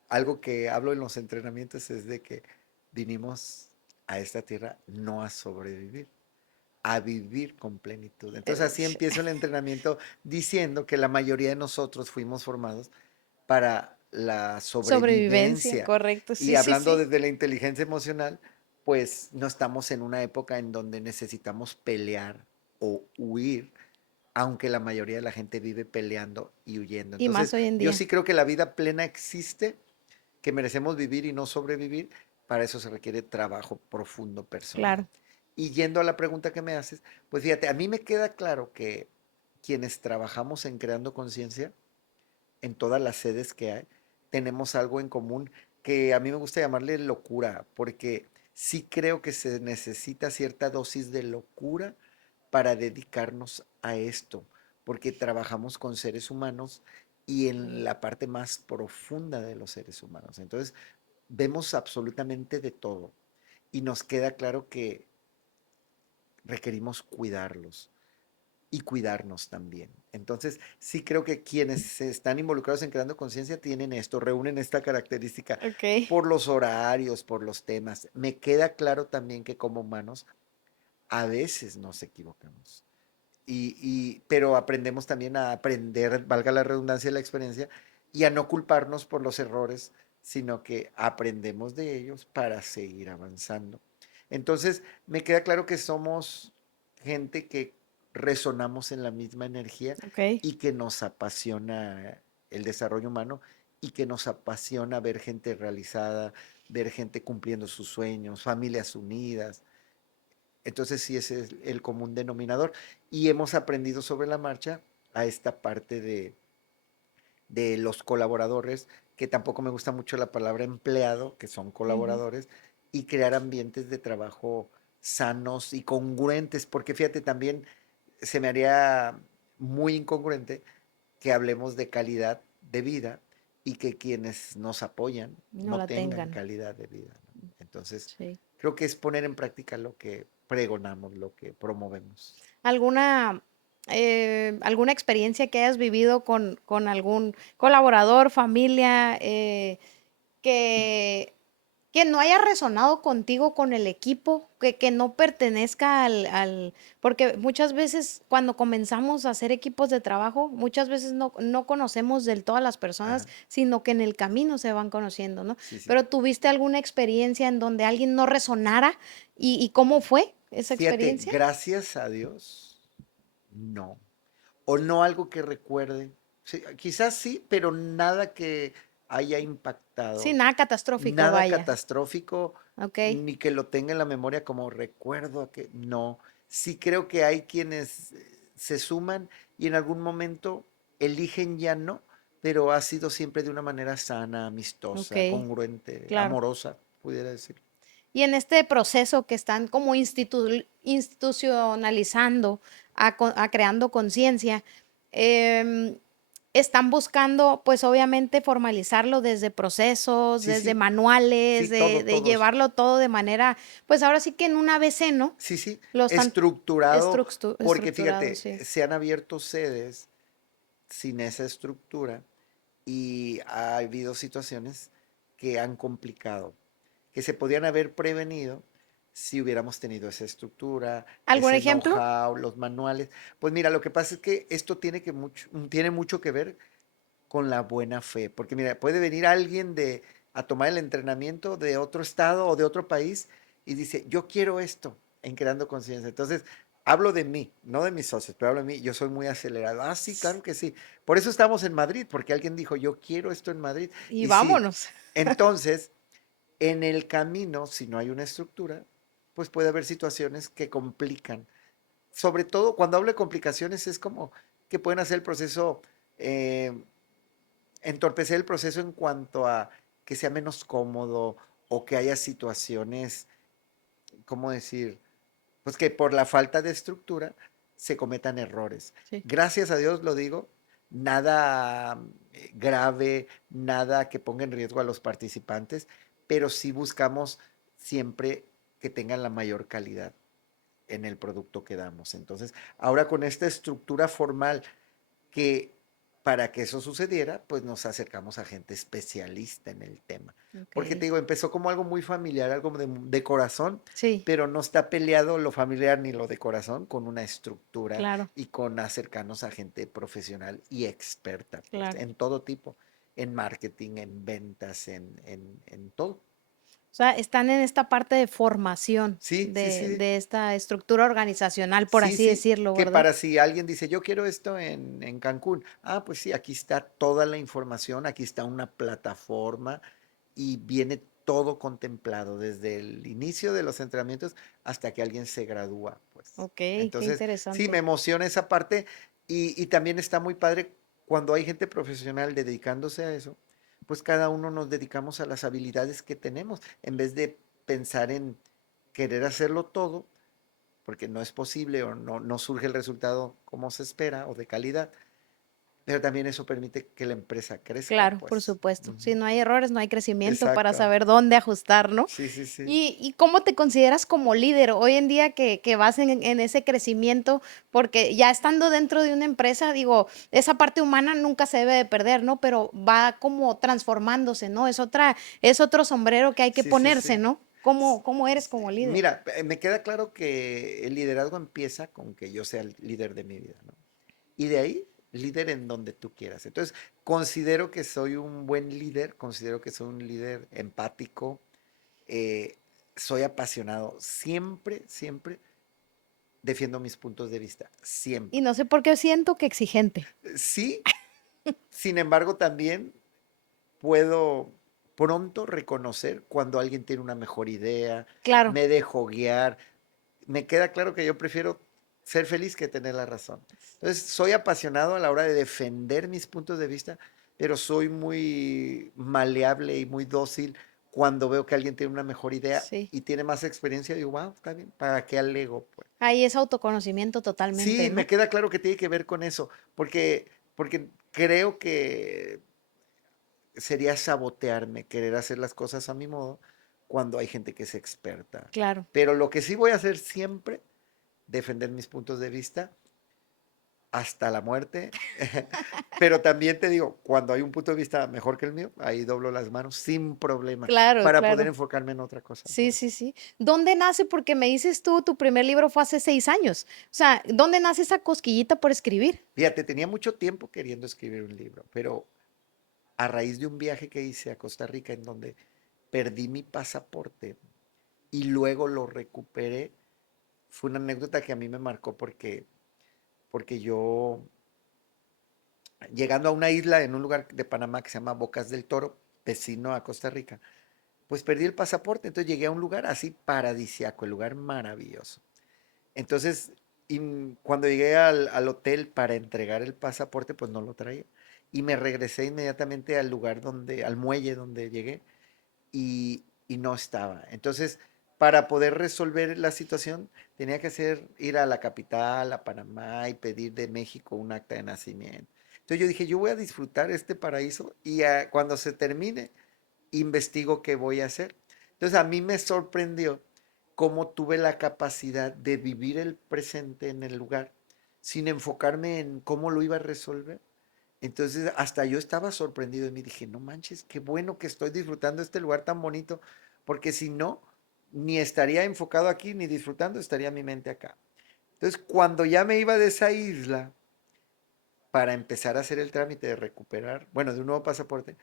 algo que hablo en los entrenamientos es de que vinimos a esta tierra no a sobrevivir, a vivir con plenitud. Entonces así sh empiezo el entrenamiento diciendo que la mayoría de nosotros fuimos formados para la sobrevivencia, sobrevivencia. correcto. Y Sí, sí, hablando sí. desde la inteligencia emocional, pues no estamos en una época en donde necesitamos pelear o huir, aunque la mayoría de la gente vive peleando y huyendo. Y más Entonces, hoy en yo día. sí creo que la vida plena existe, que merecemos vivir y no sobrevivir. Para eso se requiere trabajo profundo personal. Claro. Y yendo a la pregunta que me haces, pues fíjate, a mí me queda claro que quienes trabajamos en creando conciencia, en todas las sedes que hay, tenemos algo en común que a mí me gusta llamarle locura, porque sí creo que se necesita cierta dosis de locura para dedicarnos a esto, porque trabajamos con seres humanos y en la parte más profunda de los seres humanos. Entonces, vemos absolutamente de todo y nos queda claro que requerimos cuidarlos y cuidarnos también. Entonces, sí creo que quienes están involucrados en creando conciencia tienen esto, reúnen esta característica Okey. por los horarios, por los temas. Me queda claro también que como humanos a veces nos equivocamos. Pero aprendemos también a aprender, valga la redundancia de la experiencia, y a no culparnos por los errores, sino que aprendemos de ellos para seguir avanzando. Entonces, me queda claro que somos gente que resonamos en la misma energía Okey. y que nos apasiona el desarrollo humano y que nos apasiona ver gente realizada, ver gente cumpliendo sus sueños, familias unidas. Entonces sí, ese es el común denominador. Y hemos aprendido sobre la marcha a esta parte de los colaboradores, que tampoco me gusta mucho la palabra empleado, que son Ujú. colaboradores, y crear ambientes de trabajo sanos y congruentes, porque fíjate, también se me haría muy incongruente que hablemos de calidad de vida y que quienes nos apoyan No no la tengan tengan. calidad de vida, ¿no? Entonces, Sí. creo que es poner en práctica lo que pregonamos, lo que promovemos. ¿Alguna, alguna experiencia que hayas vivido con algún colaborador, familia, que que no haya resonado contigo, con el equipo, que no pertenezca al porque muchas veces cuando comenzamos a hacer equipos de trabajo, muchas veces no conocemos del todo a las personas, Ajá, sino que en el camino se van conociendo, ¿no? sí, sí. Pero, ¿tuviste alguna experiencia en donde alguien no resonara? ¿Y cómo fue esa Fíjate, experiencia? gracias a Dios, no. O no algo que recuerde. Sí, quizás sí, pero nada que haya Sí, impactado. nada catastrófico, Nada vaya. catastrófico, Okey, ni que lo tenga en la memoria como recuerdo que no. Sí creo que hay quienes se suman y en algún momento eligen ya no, pero ha sido siempre de una manera sana, amistosa, okey, congruente, claro. amorosa, pudiera decir. Y en este proceso que están como institucionalizando, a creando conciencia, em, están buscando, pues, obviamente, formalizarlo desde procesos, Sí, desde sí, manuales, sí, todo, de todo eso. llevarlo todo de manera, pues, ahora sí que en un ABC, ¿no? Sí, sí, Lo están estructurado, porque estructurado, fíjate, sí. se han abierto sedes sin esa estructura y ha habido situaciones que han complicado, que se podían haber prevenido si hubiéramos tenido esa estructura, ¿Algún ese ejemplo? know-how, los manuales. Pues mira, lo que pasa es que esto tiene mucho que ver con la buena fe, porque mira, puede venir alguien a tomar el entrenamiento de otro estado o de otro país y dice, yo quiero esto en creando conciencia. Entonces, hablo de mí, no de mis socios, pero hablo de mí, yo soy muy acelerado. Ah, sí, claro que sí. Por eso estamos en Madrid, porque alguien dijo, yo quiero esto en Madrid. Y Y sí, vámonos. entonces, en el camino, si no hay una estructura, pues puede haber situaciones que complican. Sobre todo, cuando hablo de complicaciones, es como que pueden hacer el proceso eh, entorpecer el proceso en cuanto a que sea menos cómodo o que haya situaciones, ¿cómo decir? Pues que por la falta de estructura se cometan errores. Sí. Gracias a Dios lo digo, nada grave, nada que ponga en riesgo a los participantes, pero sí buscamos siempre que tengan la mayor calidad en el producto que damos. Entonces, ahora con esta estructura formal que para que eso sucediera, pues nos acercamos a gente especialista en el tema. Porque te Okey. digo, empezó como algo muy familiar, algo de corazón, Sí, pero no está peleado lo familiar ni lo de corazón con una estructura claro, y con acercarnos a gente profesional y experta, pues, claro. en todo tipo, en marketing, en ventas, en todo. O sea, están en esta parte de formación Sí, sí, sí. de esta estructura organizacional, por Sí, así sí, decirlo, que ¿verdad? para si alguien dice, yo quiero esto en Cancún. Ah, pues sí, aquí está toda la información, aquí está una plataforma y viene todo contemplado desde el inicio de los entrenamientos hasta que alguien se gradúa, pues. Okey, qué Entonces, sí, me interesante. emociona esa parte y también está muy padre cuando hay gente profesional dedicándose a eso, pues cada uno nos dedicamos a las habilidades que tenemos en vez de pensar en querer hacerlo todo porque no es posible o no surge el resultado como se espera o de calidad, pero también eso permite que la empresa crezca, Claro, por pues. supuesto. Si Ujú. no hay errores, no hay crecimiento para Exacto. saber dónde ajustar, ¿no? Sí, sí, sí. ¿Y cómo te consideras como líder hoy en día que vas en ese crecimiento? Porque ya estando dentro de una empresa, digo, esa parte humana nunca se debe de perder, ¿no? Pero va como transformándose, ¿no? Es otro sombrero que hay que Sí, sí, ponerse, sí. ¿no? S- Cómo eres como líder? Mira, me queda claro que el liderazgo empieza con que yo sea el líder de mi vida, ¿no? Y de ahí, líder en donde tú quieras. Entonces, considero que soy un buen líder, considero que soy un líder empático, eh, soy apasionado. Siempre, siempre defiendo mis puntos de vista, Y siempre. no sé por qué siento que exigente. Sí, sin embargo, también puedo pronto reconocer cuando alguien tiene una mejor idea, Claro, me dejo guiar. Me queda claro que yo prefiero ser feliz que tener la razón. Entonces, soy apasionado a la hora de defender mis puntos de vista, pero soy muy maleable y muy dócil cuando veo que alguien tiene una mejor idea sí. y tiene más experiencia. Digo, wow, está bien, ¿para qué alego? Pues. Ahí es autoconocimiento totalmente, Sí, me ¿no? queda claro que tiene que ver con eso, porque creo que sería sabotearme, querer hacer las cosas a mi modo cuando hay gente que es experta. Claro. Pero lo que sí voy a hacer siempre, defender mis puntos de vista hasta la muerte. Pero también te digo, cuando hay un punto de vista mejor que el mío, ahí doblo las manos sin problema Claro, para poder claro. enfocarme en otra cosa, Sí, pues. sí, sí. ¿Dónde nace? Porque me dices tú, tu primer libro fue hace 6 años. O sea, ¿dónde nace esa cosquillita por escribir? Fíjate, tenía mucho tiempo queriendo escribir un libro, pero a raíz de un viaje que hice a Costa Rica en donde perdí mi pasaporte y luego lo recuperé, fue una anécdota que a mí me marcó porque yo, llegando a una isla en un lugar de Panamá que se llama Bocas del Toro, vecino a Costa Rica, pues perdí el pasaporte, entonces llegué a un lugar así paradisiaco, el lugar maravilloso. Entonces, cuando llegué al hotel para entregar el pasaporte, pues no lo traía. Y me regresé inmediatamente al lugar donde, al muelle donde llegué, y no estaba. Entonces, para poder resolver la situación, tenía que ir a la capital, a Panamá, y pedir de México un acta de nacimiento. Entonces yo dije, yo voy a disfrutar este paraíso y cuando se termine, investigo qué voy a hacer. Entonces a mí me sorprendió cómo tuve la capacidad de vivir el presente en el lugar sin enfocarme en cómo lo iba a resolver. Entonces hasta yo estaba sorprendido y me dije, no manches, qué bueno que estoy disfrutando este lugar tan bonito, porque si no, ni estaría enfocado aquí ni disfrutando, estaría mi mente acá. Entonces cuando ya me iba de esa isla para empezar a hacer el trámite de recuperar, bueno, de un nuevo pasaporte,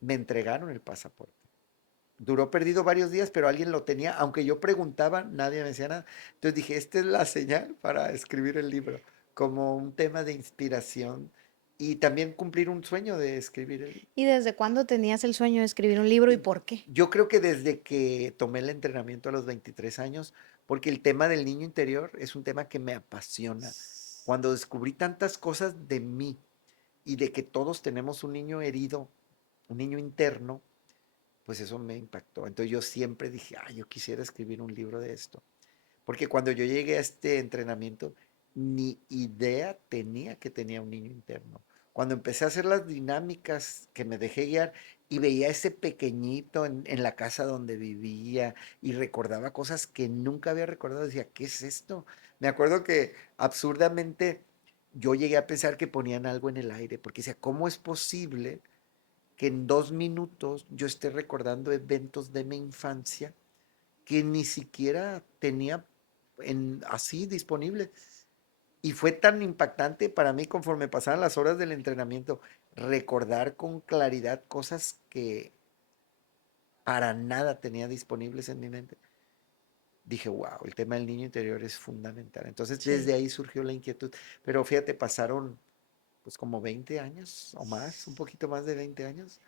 me entregaron el pasaporte. Duró perdido varios días, pero alguien lo tenía. Aunque yo preguntaba, nadie me decía nada. Entonces dije, esta es la señal para escribir el libro, como un tema de inspiración y también cumplir un sueño de escribir el libro. ¿Y desde cuándo tenías el sueño de escribir un libro y por qué? Yo creo que desde que tomé el entrenamiento a los 23 años, porque el tema del niño interior es un tema que me apasiona. Cuando descubrí tantas cosas de mí y de que todos tenemos un niño herido, un niño interno, pues eso me impactó. Entonces yo siempre dije, ah, yo quisiera escribir un libro de esto. Porque cuando yo llegué a este entrenamiento, ni idea tenía que tenía un niño interno. Cuando empecé a hacer las dinámicas que me dejé guiar y veía ese pequeñito en la casa donde vivía y recordaba cosas que nunca había recordado, decía, ¿qué es esto? Me acuerdo que absurdamente yo llegué a pensar que ponían algo en el aire, porque decía, ¿cómo es posible que en 2 minutos yo esté recordando eventos de mi infancia que ni siquiera tenía así disponible? Y fue tan impactante para mí conforme pasaban las horas del entrenamiento, recordar con claridad cosas que para nada tenía disponibles en mi mente. Dije, wow, el tema del niño interior es fundamental. Entonces, Sí. desde ahí surgió la inquietud. Pero fíjate, pasaron pues como 20 años o más, un poquito más de 20 años,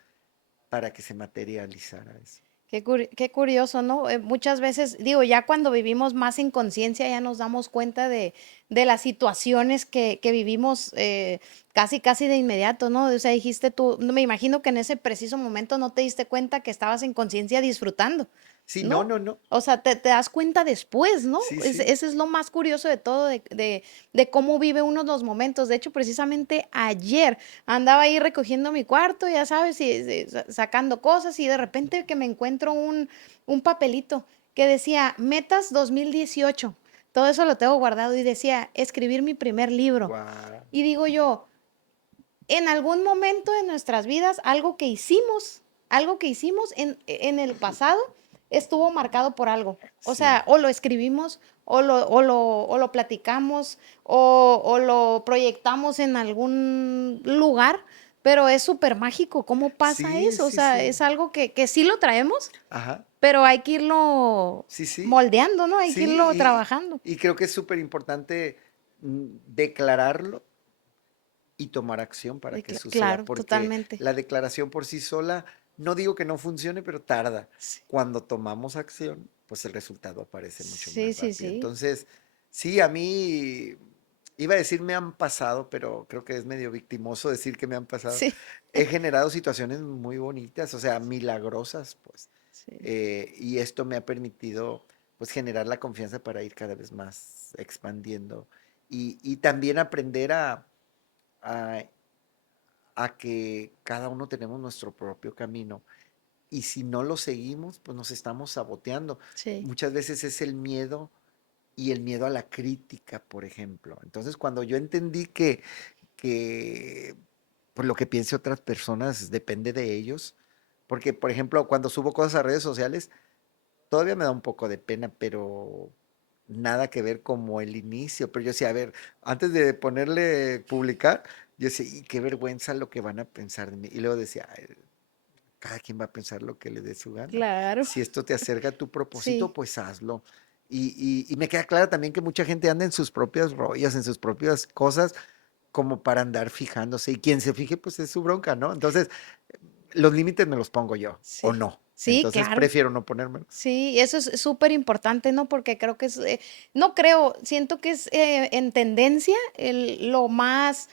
para que se materializara eso. Qué curioso, ¿no? Muchas veces, digo, ya cuando vivimos más en conciencia, ya nos damos cuenta de las situaciones que vivimos casi, casi de inmediato, ¿no? O sea, dijiste tú, no, me imagino que en ese preciso momento no te diste cuenta que estabas en conciencia disfrutando, Sí, no, ¿no? no, no. O sea, te das cuenta después, ¿no? Sí, sí. Ese es lo más curioso de todo, de cómo vive uno los momentos. De hecho, precisamente ayer andaba ahí recogiendo mi cuarto, ya sabes, sacando cosas y de repente que me encuentro un papelito que decía Metas 2018. Todo eso lo tengo guardado y decía escribir mi primer libro. Guau. Y digo yo, en algún momento de nuestras vidas, algo que hicimos en el pasado estuvo marcado por algo. O Sí. sea, o lo escribimos, o lo platicamos, o lo proyectamos en algún lugar, pero es súper mágico. ¿Cómo pasa Sí, eso? O sí, sea, sí. es algo que sí lo traemos, Ajá. pero hay que irlo Sí, sí. moldeando, ¿no? Hay que irlo Sí, trabajando. y creo que es súper importante declararlo y tomar acción para que suceda, Claro, porque totalmente. la declaración por sí sola, no digo que no funcione, pero tarda. Sí, Cuando tomamos acción, pues el resultado aparece mucho sí, más sí, rápido. sí. Entonces, sí, a mí iba a decir me han pasado, pero creo que es medio victimoso decir que me han pasado. Sí, He generado situaciones muy bonitas, o sea, milagrosas, pues. sí. Y esto me ha permitido, pues, generar la confianza para ir cada vez más expandiendo y también aprender a, a que cada uno tenemos nuestro propio camino y si no lo seguimos, pues nos estamos saboteando. Sí, Muchas veces es el miedo y el miedo a la crítica, por ejemplo. Entonces, cuando yo entendí que pues lo que piense otras personas depende de ellos, porque, por ejemplo, cuando subo cosas a redes sociales, todavía me da un poco de pena, pero nada que ver como el inicio. Pero yo decía, a ver, antes de ponerle publicar, yo decía, y qué vergüenza lo que van a pensar de mí. Y luego decía, "Ay, cada quien va a pensar lo que le dé su gana. claro. Si esto te acerca a tu propósito, Sí, pues hazlo. Y me queda claro también que mucha gente anda en sus propias rollas, en sus propias cosas, como para andar fijándose. Y quien se fije, pues es su bronca, ¿no? Entonces, los límites me los pongo yo, o sí. no. Sí, Entonces, claro. prefiero no ponérmelos. Sí, eso es súper importante, ¿no? Porque creo que es, no creo, siento que es en tendencia em, lo más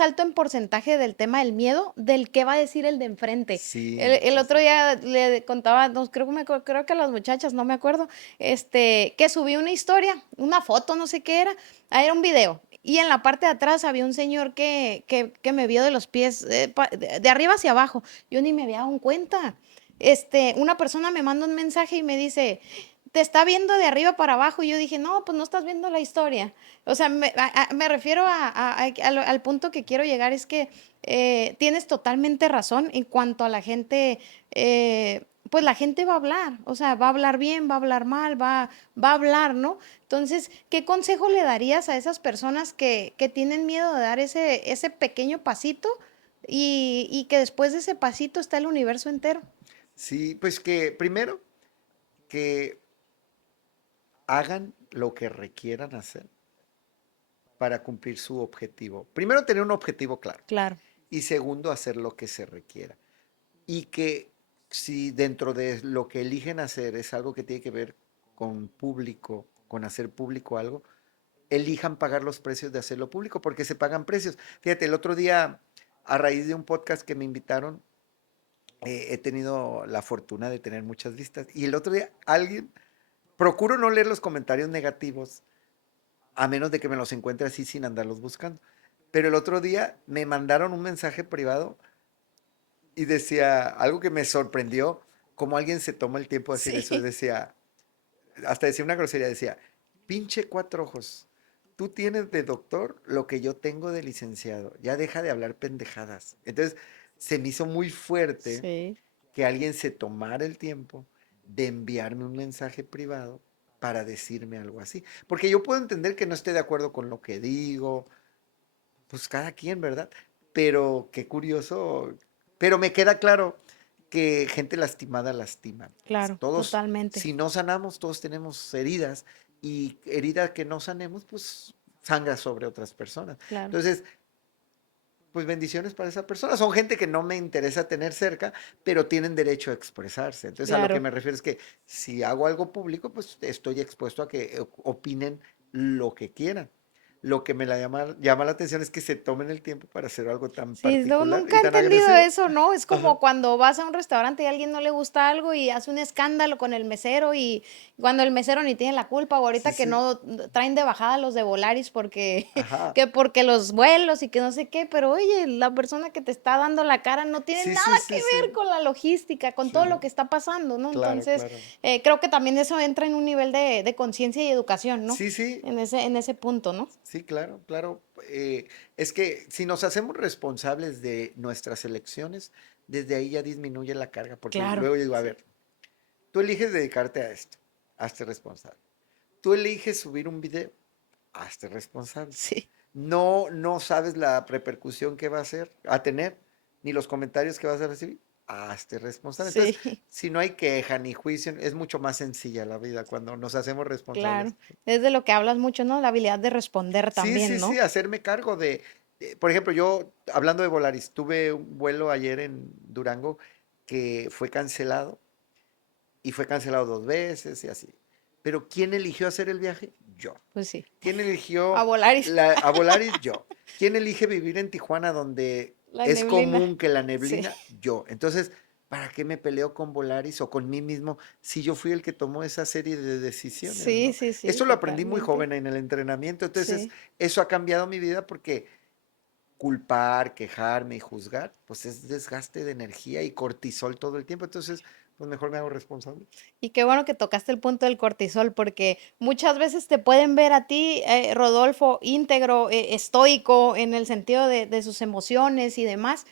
alto en porcentaje del tema del miedo, del qué va a decir el de enfrente. El, Sí, el sí, otro sí. día le contaba, no, creo que a las muchachas, no me acuerdo, que subí una historia, una foto, no sé qué era, era un video. Y en la parte de atrás había un señor que me vio de los pies, de arriba hacia abajo. Yo ni me había dado cuenta. Una persona me manda un mensaje y me dice, te está viendo de arriba para abajo. Y yo dije, no, pues no estás viendo la historia. O sea, me refiero al punto que quiero llegar, es que tienes totalmente razón en cuanto a la gente, pues la gente va a hablar, o sea, va a hablar bien, va a hablar mal, va a hablar, ¿no? Entonces, ¿qué consejo le darías a esas personas que tienen miedo de dar ese pequeño pasito y que después de ese pasito está el universo entero? Sí, pues que primero que hagan lo que requieran hacer para cumplir su objetivo. Primero, tener un objetivo claro. Claro, Y segundo, hacer lo que se requiera. Y que si dentro de lo que eligen hacer es algo que tiene que ver con público, con hacer público algo, elijan pagar los precios de hacerlo público, porque se pagan precios. Fíjate, el otro día, a raíz de un podcast que me invitaron, he tenido la fortuna de tener muchas vistas. Y el otro día alguien, procuro no leer los comentarios negativos, a menos de que me los encuentre así sin andarlos buscando. Pero el otro día me mandaron un mensaje privado y decía algo que me sorprendió, como alguien se toma el tiempo de decir eso. sí, Decía, hasta decía una grosería, decía, pinche cuatro ojos. tú tienes de doctor lo que yo tengo de licenciado, ya deja de hablar pendejadas. Entonces, se me hizo muy fuerte Sí, que alguien se tomara el tiempo de enviarme un mensaje privado para decirme algo así. Porque yo puedo entender que no esté de acuerdo con lo que digo, pues cada quien, ¿verdad? Pero qué curioso, pero me queda claro que gente lastimada lastima. claro, Todos, totalmente, si no sanamos, todos tenemos heridas y herida que no sanemos, pues sangra sobre otras personas. claro, Entonces, pues bendiciones para esa persona. Son gente que no me interesa tener cerca, pero tienen derecho a expresarse. Entonces, a lo que claro. me refiero es que si hago algo público, pues estoy expuesto a que opinen lo que quieran. Lo que llama la atención es que se tomen el tiempo para hacer algo tan Sí, no, particular nunca y he tan entendido agresivo. eso, ¿no? Es Ajá. como cuando vas a un restaurante y a alguien no le gusta algo y hace un escándalo con el mesero y cuando el mesero ni tiene la culpa, o Sí, ahorita que sí. no traen de bajada los de Volaris porque, Ajá. que porque los vuelos y que no sé qué, pero oye, la persona que te está dando la cara no tiene Sí, nada sí, que sí, ver sí. con la logística, con todo lo Sí. que está pasando, ¿no? Claro, Entonces, claro. creo que también eso entra en un nivel de conciencia y educación, ¿no? Sí, sí. En ese punto, ¿no? Sí, claro, claro. Es que si nos hacemos responsables de nuestras elecciones, desde ahí ya disminuye la carga, porque Claro, luego digo, a sí, ver, tú eliges dedicarte a esto, hazte responsable. Tú eliges subir un video, hazte responsable. sí, No, no sabes la repercusión que va a tener, ni los comentarios que vas a recibir, hazte responsable. Entonces, sí. si no hay queja ni juicio, es mucho más sencilla la vida cuando nos hacemos Claro, responsables. es de lo que hablas mucho, ¿no? La habilidad de responder Sí, sí, también, sí, ¿no? hacerme cargo por ejemplo, yo, hablando de Volaris, tuve un vuelo ayer en Durango que fue cancelado y fue cancelado 2 veces y así. Pero ¿quién eligió hacer el viaje? Yo. Pues sí, ¿Quién a eligió Volaris, a Volaris? Yo. ¿Quién elige vivir en Tijuana donde la es neblina, común que la sí, neblina? Yo. Entonces, ¿para qué me peleo con Volaris o con mí mismo si yo fui el que tomó esa serie de decisiones, sí, ¿no? sí, sí, Eso lo aprendí muy totalmente, joven en el entrenamiento. Entonces, sí. eso ha cambiado mi vida porque culpar, quejarme y juzgar, pues es desgaste de energía y cortisol todo el tiempo. Entonces, pues mejor me hago responsable. Y qué bueno que tocaste el punto del cortisol, porque muchas veces te pueden ver a ti, Rodolfo, íntegro, estoico, en el sentido de sus emociones y demás.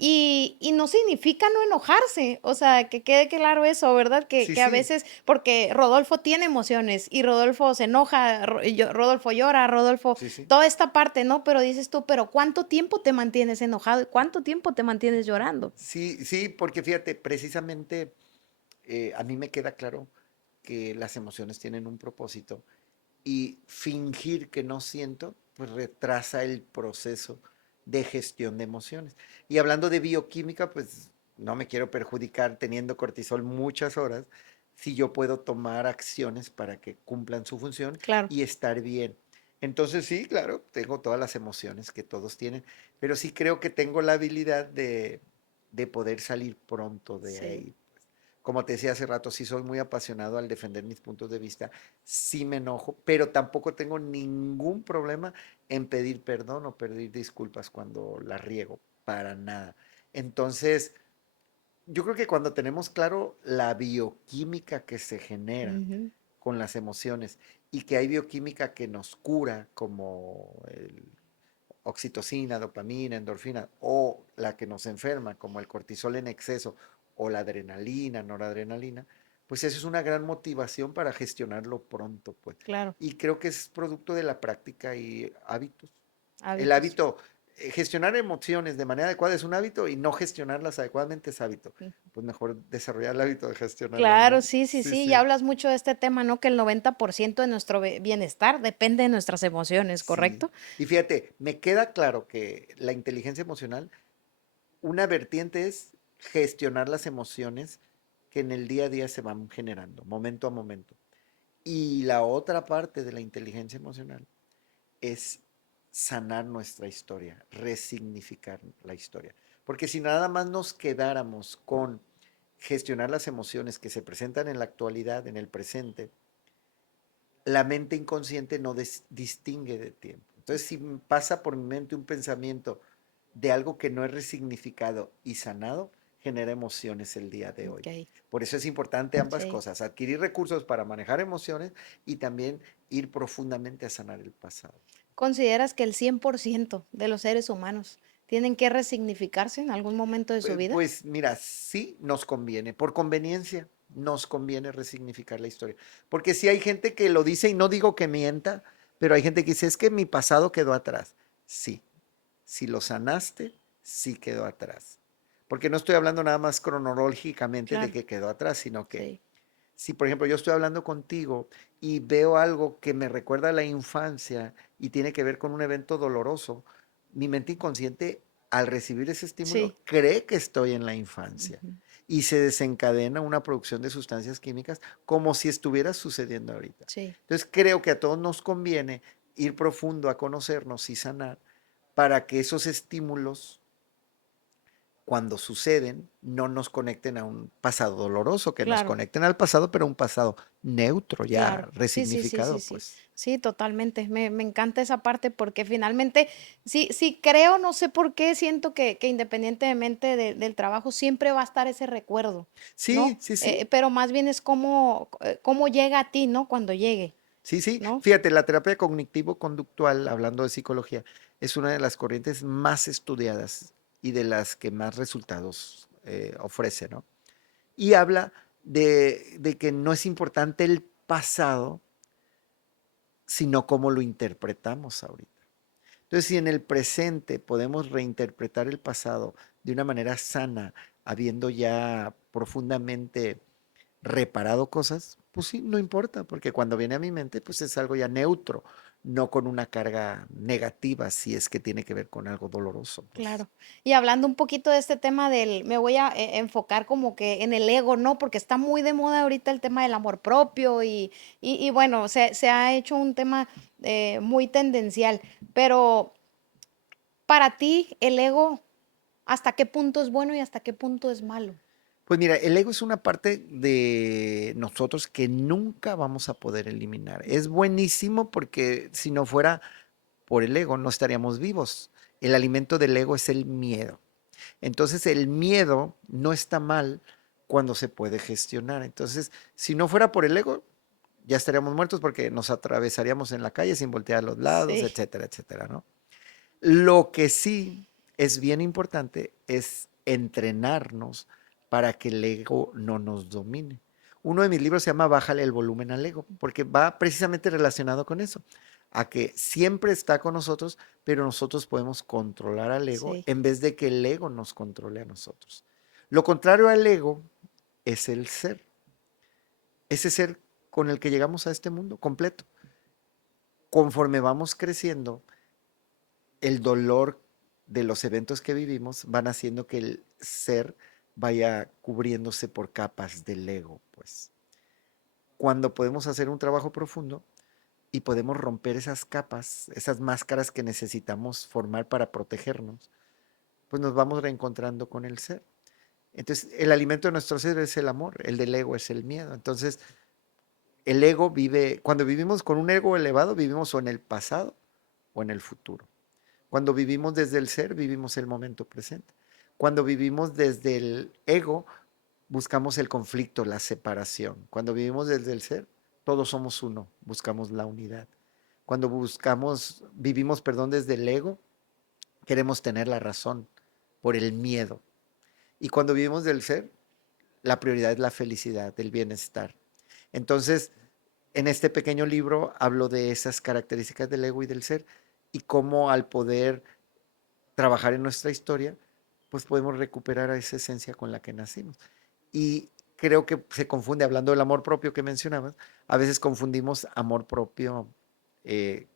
Y no significa no enojarse, o sea, que quede claro eso, ¿verdad? Sí, Que a sí, veces, porque Rodolfo tiene emociones y Rodolfo se enoja, Rodolfo llora, Rodolfo, sí, sí. toda esta parte, ¿no? Pero dices tú, pero ¿cuánto tiempo te mantienes enojado y cuánto tiempo te mantienes llorando? Sí, sí, porque fíjate, precisamente a mí me queda claro que las emociones tienen un propósito y fingir que no siento, pues retrasa el proceso de gestión de emociones. Y hablando de bioquímica, pues no me quiero perjudicar teniendo cortisol muchas horas si yo puedo tomar acciones para que cumplan su función Claro, y estar bien. Entonces sí, claro, tengo todas las emociones que todos tienen, pero sí creo que tengo la habilidad de poder salir pronto de sí. ahí. Como te decía hace rato, sí soy muy apasionado al defender mis puntos de vista, sí me enojo, pero tampoco tengo ningún problema en pedir perdón o pedir disculpas cuando la riego, para nada. Entonces, yo creo que cuando tenemos claro la bioquímica que se genera Ujú. con las emociones y que hay bioquímica que nos cura, como el oxitocina, dopamina, endorfina, o la que nos enferma, como el cortisol en exceso, o la adrenalina, noradrenalina, pues eso es una gran motivación para gestionarlo pronto, pues. Claro, Y creo que es producto de la práctica y hábitos. El hábitos. hábito, gestionar emociones de manera adecuada es un hábito y no gestionarlas adecuadamente es hábito. Pues mejor desarrollar el hábito de gestionarlas, Claro, ¿no? sí, sí, Sí, sí, y sí. hablas mucho de este tema, ¿no? Que el 90% de nuestro bienestar depende de nuestras emociones, Sí. ¿correcto? Y fíjate, me queda claro que la inteligencia emocional, una vertiente es gestionar las emociones que en el día a día se van generando, momento a momento. Y la otra parte de la inteligencia emocional es sanar nuestra historia, resignificar la historia. Porque si nada más nos quedáramos con gestionar las emociones que se presentan en la actualidad, en el presente, la mente inconsciente no distingue de tiempo. Entonces, si pasa por mi mente un pensamiento de algo que no es resignificado y sanado, genera emociones el día de hoy. Okey, Por eso es importante ambas sí. cosas, adquirir recursos para manejar emociones y también ir profundamente a sanar el pasado. ¿Consideras que el 100% de los seres humanos tienen que resignificarse en algún momento de su vida? Pues mira, sí nos conviene, por conveniencia nos conviene resignificar la historia, porque sí hay gente que lo dice y no digo que mienta, pero hay gente que dice, es que mi pasado quedó atrás. Sí, si lo sanaste, sí quedó atrás. Porque no estoy hablando nada más cronológicamente de Claro, que quedó atrás, sino que sí, si, por ejemplo, yo estoy hablando contigo y veo algo que me recuerda a la infancia y tiene que ver con un evento doloroso, mi mente inconsciente, al recibir ese estímulo, sí, cree que estoy en la infancia ujú, y se desencadena una producción de sustancias químicas como si estuviera sucediendo ahorita. sí, Entonces, creo que a todos nos conviene ir profundo a conocernos y sanar para que esos estímulos cuando suceden, no nos conecten a un pasado doloroso, que nos claro. conecten al pasado, pero un pasado neutro, ya Claro, sí, sí, sí, sí, resignificado, sí. pues. Sí, totalmente. Me encanta esa parte porque finalmente, sí creo, no sé por qué, siento que independientemente del trabajo siempre va a estar ese recuerdo, Sí, ¿no? sí, sí, Pero más bien es cómo llega a ti, ¿no? Cuando llegue, sí, sí. ¿no? Fíjate, la terapia cognitivo-conductual, hablando de psicología, es una de las corrientes más estudiadas y de las que más resultados ofrece, ¿no? Y habla de que no es importante el pasado, sino cómo lo interpretamos ahorita. Entonces, si en el presente podemos reinterpretar el pasado de una manera sana, habiendo ya profundamente reparado cosas, pues sí, no importa, porque cuando viene a mi mente, pues es algo ya neutro, no con una carga negativa, si es que tiene que ver con algo doloroso, pues. Claro. Y hablando un poquito de este tema me voy a enfocar como que en el ego, ¿no? Porque está muy de moda ahorita el tema del amor propio y bueno, se ha hecho un tema muy tendencial, pero para ti el ego, ¿hasta qué punto es bueno y hasta qué punto es malo? Pues mira, el ego es una parte de nosotros que nunca vamos a poder eliminar. Es buenísimo porque si no fuera por el ego, no estaríamos vivos. El alimento del ego es el miedo. Entonces, el miedo no está mal cuando se puede gestionar. Entonces, si no fuera por el ego, ya estaríamos muertos porque nos atravesaríamos en la calle sin voltear a los lados, Sí, etcétera, etcétera, ¿no? Lo que sí es bien importante es entrenarnos para que el ego no nos domine. Uno de mis libros se llama Bájale el volumen al ego, porque va precisamente relacionado con eso, a que siempre está con nosotros, pero nosotros podemos controlar al ego sí, en vez de que el ego nos controle a nosotros. Lo contrario al ego es el ser, ese ser con el que llegamos a este mundo completo. Conforme vamos creciendo, el dolor de los eventos que vivimos van haciendo que el ser vaya cubriéndose por capas del ego, pues. Cuando podemos hacer un trabajo profundo y podemos romper esas capas, esas máscaras que necesitamos formar para protegernos, pues nos vamos reencontrando con el ser. Entonces, el alimento de nuestro ser es el amor, el del ego es el miedo. Entonces, el ego vive, cuando vivimos con un ego elevado, vivimos o en el pasado o en el futuro. Cuando vivimos desde el ser, vivimos el momento presente. Cuando vivimos desde el ego, buscamos el conflicto, la separación. Cuando vivimos desde el ser, todos somos uno, buscamos la unidad. Cuando vivimos, perdón, desde el ego, queremos tener la razón por el miedo. Y cuando vivimos del ser, la prioridad es la felicidad, el bienestar. Entonces, en este pequeño libro hablo de esas características del ego y del ser y cómo al poder trabajar en nuestra historia, pues podemos recuperar a esa esencia con la que nacimos. Y creo que se confunde, hablando del amor propio que mencionabas, a veces confundimos amor propio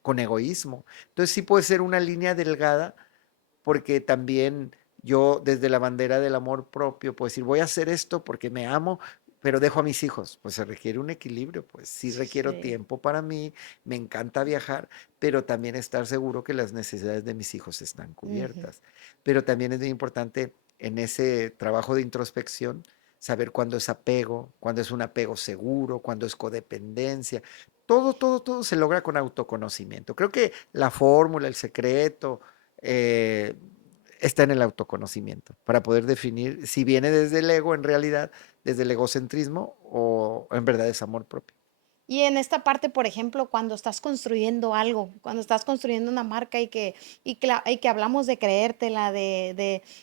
con egoísmo. Entonces sí puede ser una línea delgada porque también yo desde la bandera del amor propio puedo decir, voy a hacer esto porque me amo, pero dejo a mis hijos. Pues se requiere un equilibrio, pues sí requiero sí, tiempo para mí, me encanta viajar, pero también estar seguro que las necesidades de mis hijos están ujú, cubiertas. Pero también es muy importante en ese trabajo de introspección saber cuándo es apego, cuándo es un apego seguro, cuándo es codependencia. Todo se logra con autoconocimiento. Creo que la fórmula, el secreto, eh, está en el autoconocimiento, para poder definir si viene desde el ego en realidad, desde el egocentrismo o en verdad es amor propio. Y en esta parte, por ejemplo, cuando estás construyendo algo, cuando estás construyendo una marca y que hablamos de creértela,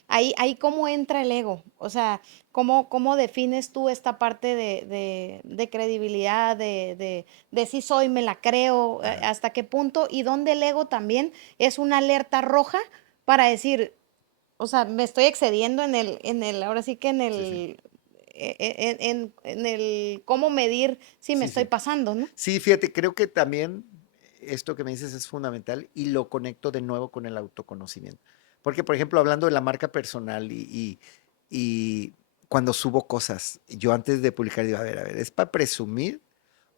ahí cómo entra el ego, o sea, cómo defines tú esta parte de credibilidad, de sí soy, me la creo, Ajá. hasta qué punto y dónde el ego también es una alerta roja para decir, o sea, me estoy excediendo ahora sí que en Sí, sí. el, en el cómo medir si me Sí, estoy sí. pasando, ¿no? Sí, fíjate, creo que también esto que me dices es fundamental y lo conecto de nuevo con el autoconocimiento. Porque, por ejemplo, hablando de la marca personal y cuando subo cosas, yo antes de publicar digo, a ver, ¿es para presumir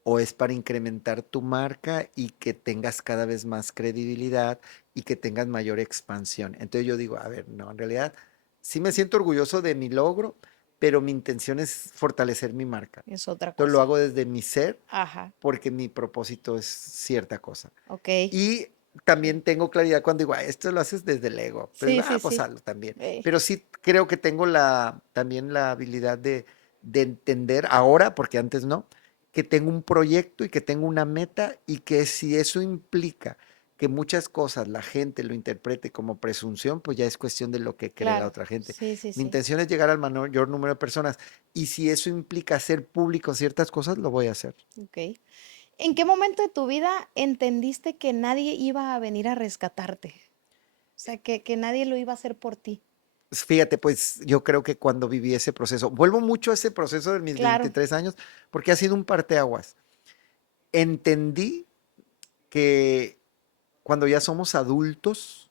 o es para incrementar tu marca y que tengas cada vez más credibilidad y que tengas mayor expansión? Entonces yo digo, a ver, no, en realidad sí me siento orgulloso de mi logro, pero mi intención es fortalecer mi marca. Es otra Entonces lo cosa. hago desde mi ser Ajá, porque mi propósito es cierta cosa. okey. Y también tengo claridad cuando digo, esto lo haces desde el ego, pero Sí, digo, sí, pues sí. hazlo también. Eh, Pero sí creo que tengo también la habilidad de entender ahora, porque antes no, que tengo un proyecto y que tengo una meta y que si eso implica que muchas cosas la gente lo interprete como presunción, pues ya es cuestión de lo que cree la claro. otra gente. Sí, sí, Mi sí. intención es llegar al mayor número de personas y si eso implica hacer público ciertas cosas, lo voy a hacer. Okey. ¿En qué momento de tu vida entendiste que nadie iba a venir a rescatarte? O sea, que nadie lo iba a hacer por ti. Fíjate, pues yo creo que cuando viví ese proceso, vuelvo mucho a ese proceso de mis Claro, 23 años, porque ha sido un parteaguas. Entendí que cuando ya somos adultos,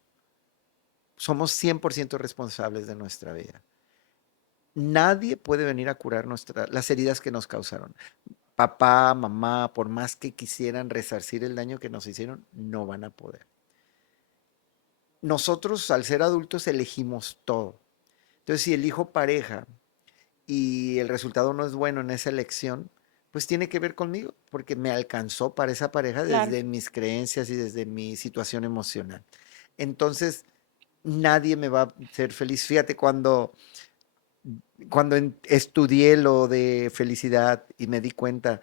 somos 100% responsables de nuestra vida. Nadie puede venir a curar las heridas que nos causaron. Papá, mamá, por más que quisieran resarcir el daño que nos hicieron, no van a poder. Nosotros, al ser adultos, elegimos todo. Entonces, si elijo pareja y el resultado no es bueno en esa elección, pues tiene que ver conmigo, porque me alcanzó para esa pareja claro. desde mis creencias y desde mi situación emocional. Entonces, nadie me va a hacer feliz. Fíjate, cuando estudié lo de felicidad y me di cuenta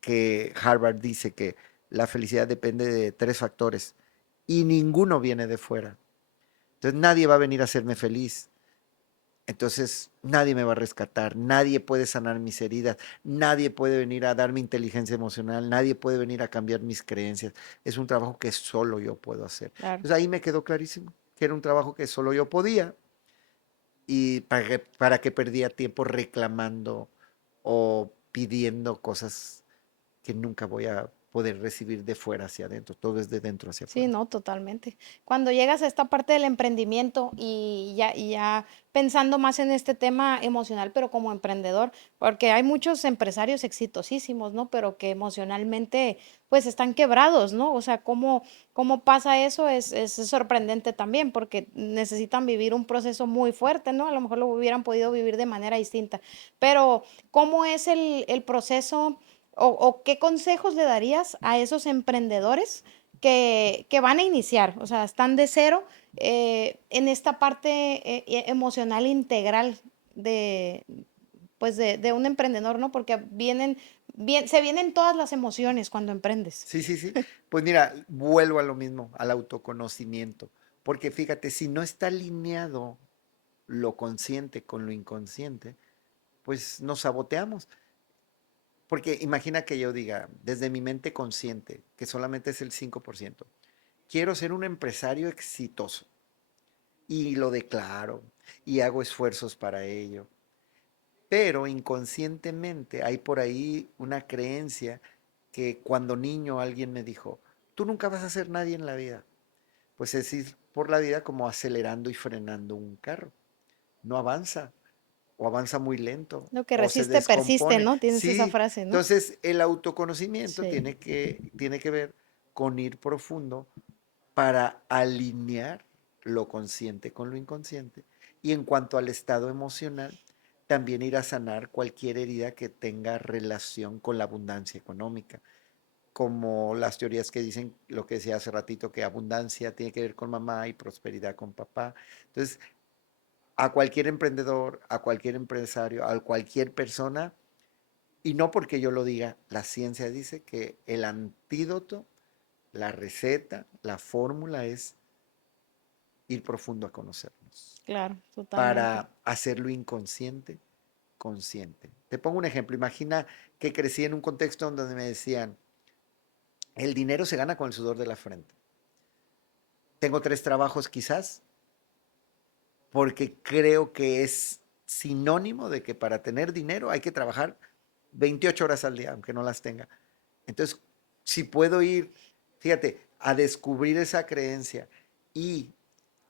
que Harvard dice que la felicidad depende de 3 factores y ninguno viene de fuera. Entonces, nadie va a venir a hacerme feliz. Entonces, nadie me va a rescatar, nadie puede sanar mis heridas, nadie puede venir a darme inteligencia emocional, nadie puede venir a cambiar mis creencias. Es un trabajo que solo yo puedo hacer. Claro. Entonces ahí me quedó clarísimo que era un trabajo que solo yo podía y para qué perdía tiempo reclamando o pidiendo cosas que nunca voy a poder recibir de fuera hacia adentro. Todo es de dentro hacia Sí, afuera. no, totalmente. Cuando llegas a esta parte del emprendimiento y ya pensando más en este tema emocional, pero como emprendedor, porque hay muchos empresarios exitosísimos, ¿no? Pero que emocionalmente, pues están quebrados, ¿no? O sea, cómo pasa eso es sorprendente también, porque necesitan vivir un proceso muy fuerte, ¿no? A lo mejor lo hubieran podido vivir de manera distinta. Pero, ¿cómo es el proceso o qué consejos le darías a esos emprendedores? Que van a iniciar, o sea, están de cero en esta parte emocional integral de, pues de un emprendedor, ¿no? Porque se vienen todas las emociones cuando emprendes. Sí, sí, sí. Pues mira, vuelvo a lo mismo, al autoconocimiento. Porque fíjate, si no está alineado lo consciente con lo inconsciente, pues nos saboteamos. Porque imagina que yo diga, desde mi mente consciente, que solamente es el 5%, quiero ser un empresario exitoso y lo declaro y hago esfuerzos para ello. Pero inconscientemente hay por ahí una creencia que cuando niño alguien me dijo, tú nunca vas a ser nadie en la vida. Pues es ir por la vida como acelerando y frenando un carro. No avanza o avanza muy lento Lo que o se resiste, persiste, descompone. ¿no? Tienes esa Sí, frase, ¿no? entonces el autoconocimiento Sí, tiene que ver con ir profundo para alinear lo consciente con lo inconsciente. Y en cuanto al estado emocional, también ir a sanar cualquier herida que tenga relación con la abundancia económica. como las teorías que dicen lo que decía hace ratito, que abundancia tiene que ver con mamá y prosperidad con papá. Entonces, a cualquier emprendedor, a cualquier empresario, a cualquier persona, y no porque yo lo diga, la ciencia dice que el antídoto, la receta, la fórmula es ir profundo a conocernos Claro, totalmente. para hacerlo inconsciente, consciente. Te pongo un ejemplo. Imagina que crecí en un contexto donde me decían, el dinero se gana con el sudor de la frente. Tengo 3 trabajos quizás, porque creo que es sinónimo de que para tener dinero hay que trabajar 28 horas al día, aunque no las tenga. Entonces, si puedo ir, fíjate, a descubrir esa creencia y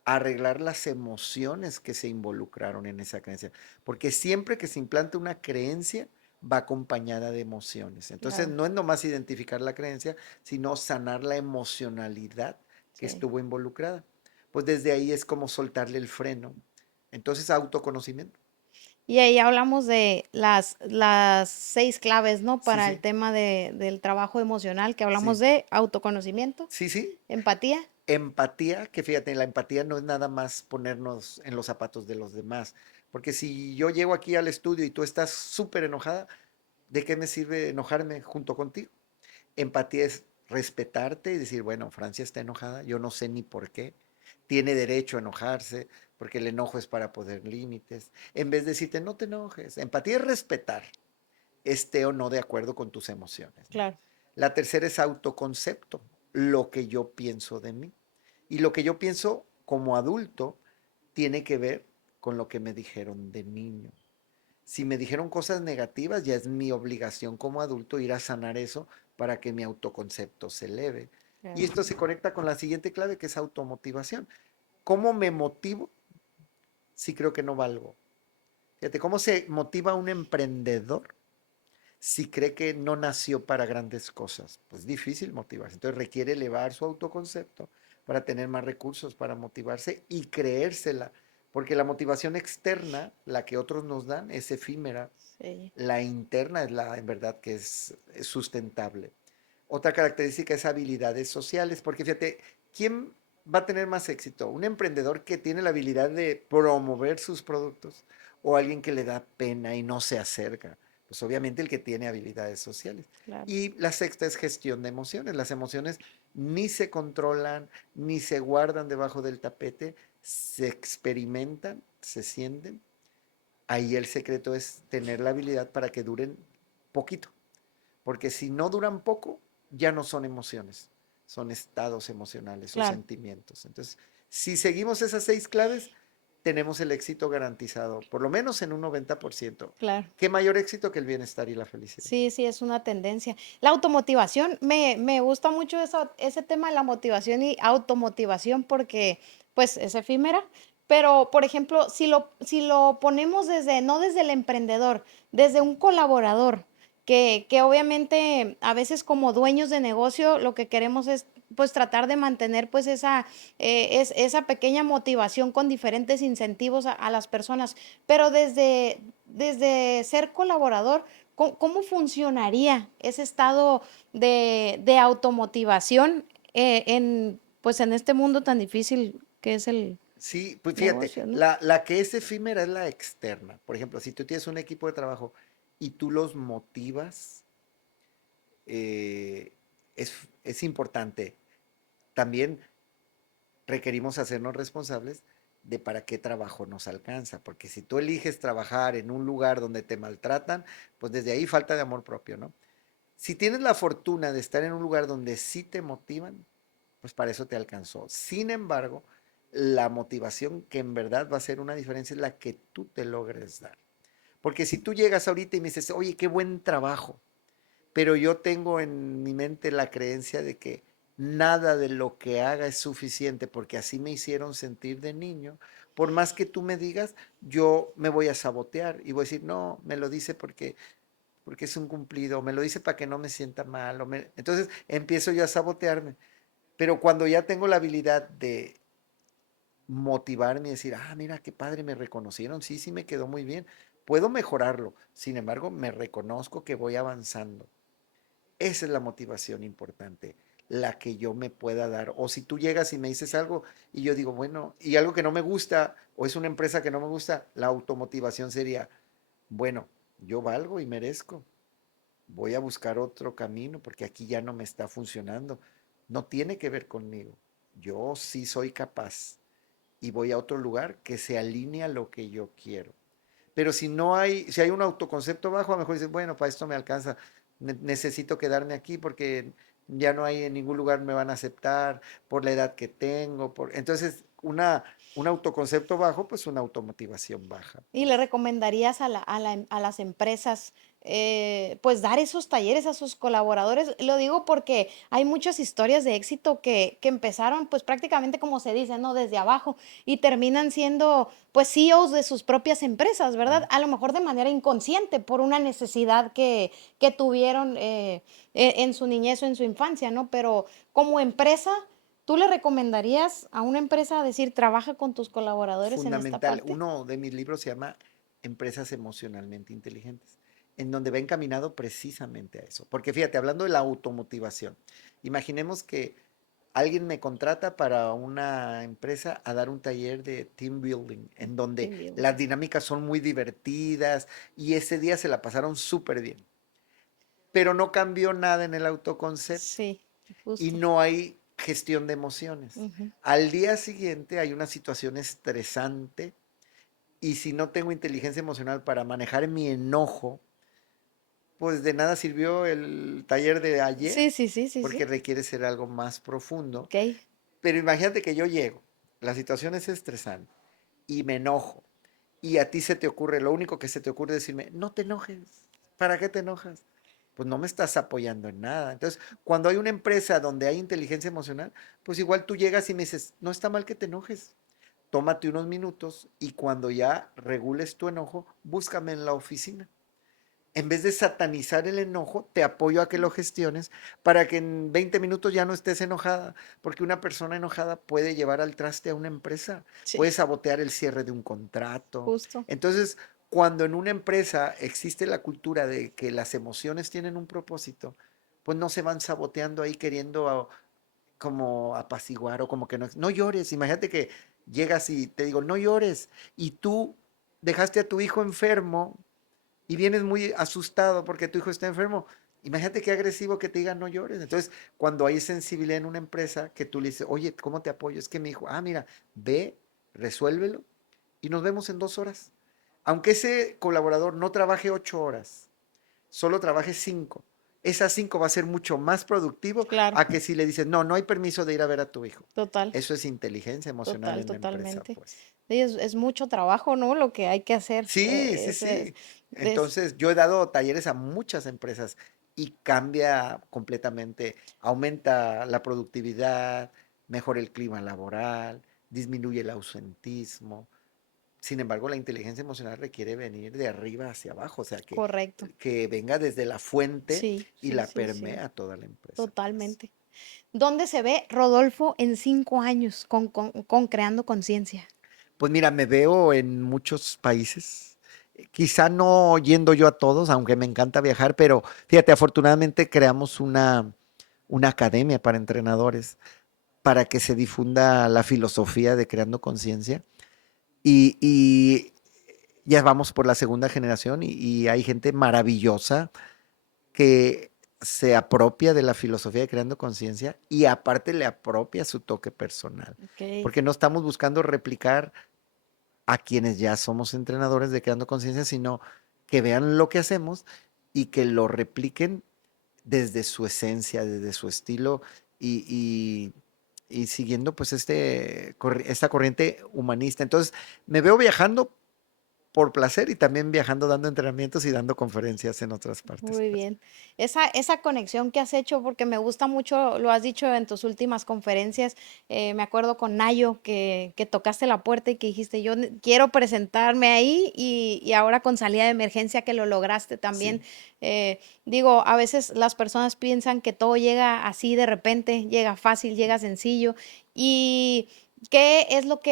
arreglar las emociones que se involucraron en esa creencia, porque siempre que se implanta una creencia va acompañada de emociones. Entonces, Claro, no es nomás identificar la creencia, sino sanar la emocionalidad que sí. estuvo involucrada. Pues desde ahí es como soltarle el freno. Entonces, autoconocimiento. Y ahí hablamos de las 6 claves, ¿no? Sí, Para el sí, tema del trabajo emocional, que hablamos sí, de autoconocimiento, sí, sí. empatía. Empatía, que fíjate, la empatía no es nada más ponernos en los zapatos de los demás, porque si yo llego aquí al estudio y tú estás súper enojada, ¿de qué me sirve enojarme junto contigo? Empatía es respetarte y decir, bueno, Francia está enojada, yo no sé ni por qué, tiene derecho a enojarse, porque el enojo es para poner límites, en vez de decirte, no te enojes. Empatía es respetar, esté o no de acuerdo con tus emociones, ¿no? Claro, La tercera es autoconcepto, lo que yo pienso de mí. Y lo que yo pienso como adulto tiene que ver con lo que me dijeron de niño. Si me dijeron cosas negativas, ya es mi obligación como adulto ir a sanar eso para que mi autoconcepto se eleve. Y claro. esto se conecta con la siguiente clave, que es automotivación. ¿Cómo me motivo si creo que no valgo? Fíjate, ¿cómo se motiva un emprendedor si cree que no nació para grandes cosas? Pues difícil motivarse. Entonces requiere elevar su autoconcepto para tener más recursos para motivarse y creérsela. Porque la motivación externa, la que otros nos dan, es efímera. Sí, La interna es la, en verdad, que es sustentable. Otra característica es habilidades sociales, porque fíjate, ¿quién va a tener más éxito? ¿Un emprendedor que tiene la habilidad de promover sus productos o alguien que le da pena y no se acerca? Pues obviamente el que tiene habilidades sociales. claro. Y la sexta es gestión de emociones. Las emociones ni se controlan, ni se guardan debajo del tapete, se experimentan, se sienten. Ahí el secreto es tener la habilidad para que duren poquito, porque si no duran poco, ya no son emociones, son estados emocionales o Claro, sentimientos. Entonces, si seguimos esas 6 claves, tenemos el éxito garantizado, por lo menos en un 90%. claro. ¿Qué mayor éxito que el bienestar y la felicidad? Sí, sí, es una tendencia. La automotivación, me gusta mucho eso, ese tema de la motivación y automotivación porque, pues, es efímera, pero, por ejemplo, si lo ponemos desde, no desde el emprendedor, desde un colaborador, que obviamente a veces como dueños de negocio lo que queremos es, pues, tratar de mantener, pues, esa pequeña motivación con diferentes incentivos a las personas, pero desde ser colaborador, ¿cómo funcionaría ese estado de automotivación, pues, en este mundo tan difícil que es el Sí, pues fíjate, negocio, ¿no? la que es efímera es la externa. Por ejemplo, si tú tienes un equipo de trabajo y tú los motivas, eh, es importante. También requerimos hacernos responsables de para qué trabajo nos alcanza, porque si tú eliges trabajar en un lugar donde te maltratan, pues desde ahí falta de amor propio, ¿no? Si tienes la fortuna de estar en un lugar donde sí te motivan, pues para eso te alcanzó. Sin embargo, la motivación que en verdad va a hacer una diferencia es la que tú te logres dar. Porque si tú llegas ahorita y me dices, oye, qué buen trabajo, pero yo tengo en mi mente la creencia de que nada de lo que haga es suficiente porque así me hicieron sentir de niño. Por más que tú me digas, yo me voy a sabotear y voy a decir, no, me lo dice porque es un cumplido, me lo dice para que no me sienta mal. Entonces empiezo yo a sabotearme. Pero cuando ya tengo la habilidad de motivarme y decir, ah, mira qué padre, me reconocieron, sí, sí me quedó muy bien, puedo mejorarlo. Sin embargo, me reconozco que voy avanzando Esa es la motivación importante, la que yo me pueda dar. O si tú llegas y me dices algo y yo digo, bueno, y algo que no me gusta, o es una empresa que no me gusta, la automotivación sería, bueno, yo valgo y merezco. Voy a buscar otro camino porque aquí ya no me está funcionando. No tiene que ver conmigo. Yo sí soy capaz y voy a otro lugar que se alinea a lo que yo quiero. Pero si no hay, si hay un autoconcepto bajo, a lo mejor dices, bueno, para esto me alcanza, necesito quedarme aquí porque ya no hay en ningún lugar me van a aceptar por la edad que tengo. Entonces, un autoconcepto bajo, pues una automotivación baja, ¿Y le pues. recomendarías a las empresas, pues, dar esos talleres a sus colaboradores? Lo digo porque hay muchas historias de éxito que empezaron, pues, prácticamente, como se dice, ¿no?, desde abajo, y terminan siendo, pues, CEOs de sus propias empresas, ¿verdad? Ujú. A lo mejor de manera inconsciente, por una necesidad que tuvieron, en su niñez o en su infancia, ¿no? Pero como empresa, ¿tú le recomendarías a una empresa decir, trabaja con tus colaboradores en esta Fundamental. parte? Uno de mis libros se llama Empresas emocionalmente inteligentes, en donde va encaminado precisamente a eso. Porque fíjate, hablando de la automotivación, imaginemos que alguien me contrata para una empresa a dar un taller de team building, en donde Team building. las dinámicas son muy divertidas y ese día se la pasaron súper bien. Pero no cambió nada en el autoconcepto Sí, y justo. no hay gestión de emociones. Ujú. Al día siguiente hay una situación estresante y si no tengo inteligencia emocional para manejar mi enojo, pues de nada sirvió el taller de ayer, Sí, sí, sí, sí, porque sí. requiere ser algo más profundo. Okey. Pero imagínate que yo llego, la situación es estresante y me enojo. Y a ti se te ocurre, lo único que se te ocurre es decirme, no te enojes. ¿Para qué te enojas? Pues no me estás apoyando en nada. Entonces, cuando hay una empresa donde hay inteligencia emocional, pues igual tú llegas y me dices, no está mal que te enojes. Tómate unos minutos y cuando ya regules tu enojo, búscame en la oficina. En vez de satanizar el enojo, te apoyo a que lo gestiones para que en 20 minutos ya no estés enojada, porque una persona enojada puede llevar al traste a una empresa, puede Sí, sabotear el cierre de un contrato. justo. Entonces, cuando en una empresa existe la cultura de que las emociones tienen un propósito, pues no se van saboteando ahí queriendo como apaciguar o como que no, no llores. Imagínate que llegas y te digo, no llores, y tú dejaste a tu hijo enfermo y vienes muy asustado porque tu hijo está enfermo. Imagínate qué agresivo que te digan no llores. Entonces, cuando hay sensibilidad en una empresa, que tú le dices, oye, ¿cómo te apoyo? Es que mi hijo, mira, ve, resuélvelo y nos vemos en 2 horas. Aunque ese colaborador no trabaje 8 horas, solo trabaje 5. Esas 5 va a ser mucho más productivo Claro, a que si le dices, no, no hay permiso de ir a ver a tu hijo. total, Eso es inteligencia emocional en la empresa, totalmente. pues. Sí, es mucho trabajo, ¿no?, lo que hay que hacer, Sí, sí, ese sí. es Entonces, yo he dado talleres a muchas empresas y cambia completamente, aumenta la productividad, mejora el clima laboral, disminuye el ausentismo. Sin embargo, la inteligencia emocional requiere venir de arriba hacia abajo, o sea, correcto. que venga desde la fuente Sí, y sí, la sí, sí, permea toda la empresa, pues. totalmente. ¿Dónde se ve Rodolfo en 5 años con Creando Conciencia? Pues mira, me veo en muchos países. Quizá no yendo yo a todos, aunque me encanta viajar, pero fíjate, afortunadamente creamos una academia para entrenadores para que se difunda la filosofía de Creando Conciencia. Y ya vamos por la segunda generación y hay gente maravillosa que se apropia de la filosofía de Creando Conciencia y aparte le apropia su toque personal, Okey. porque no estamos buscando replicar a quienes ya somos entrenadores de Creando Conciencia, sino que vean lo que hacemos y que lo repliquen desde su esencia, desde su estilo y, y- y siguiendo pues esta corriente humanista. Entonces, me veo viajando por placer y también viajando dando entrenamientos y dando conferencias en otras partes, Muy pues. bien. Esa conexión que has hecho, porque me gusta mucho, lo has dicho en tus últimas conferencias, me acuerdo con Nayo que tocaste la puerta y que dijiste, yo quiero presentarme ahí y ahora con salida de emergencia que lo lograste también. Sí. Digo, a veces las personas piensan que todo llega así de repente, llega fácil, llega sencillo. ¿Y qué es lo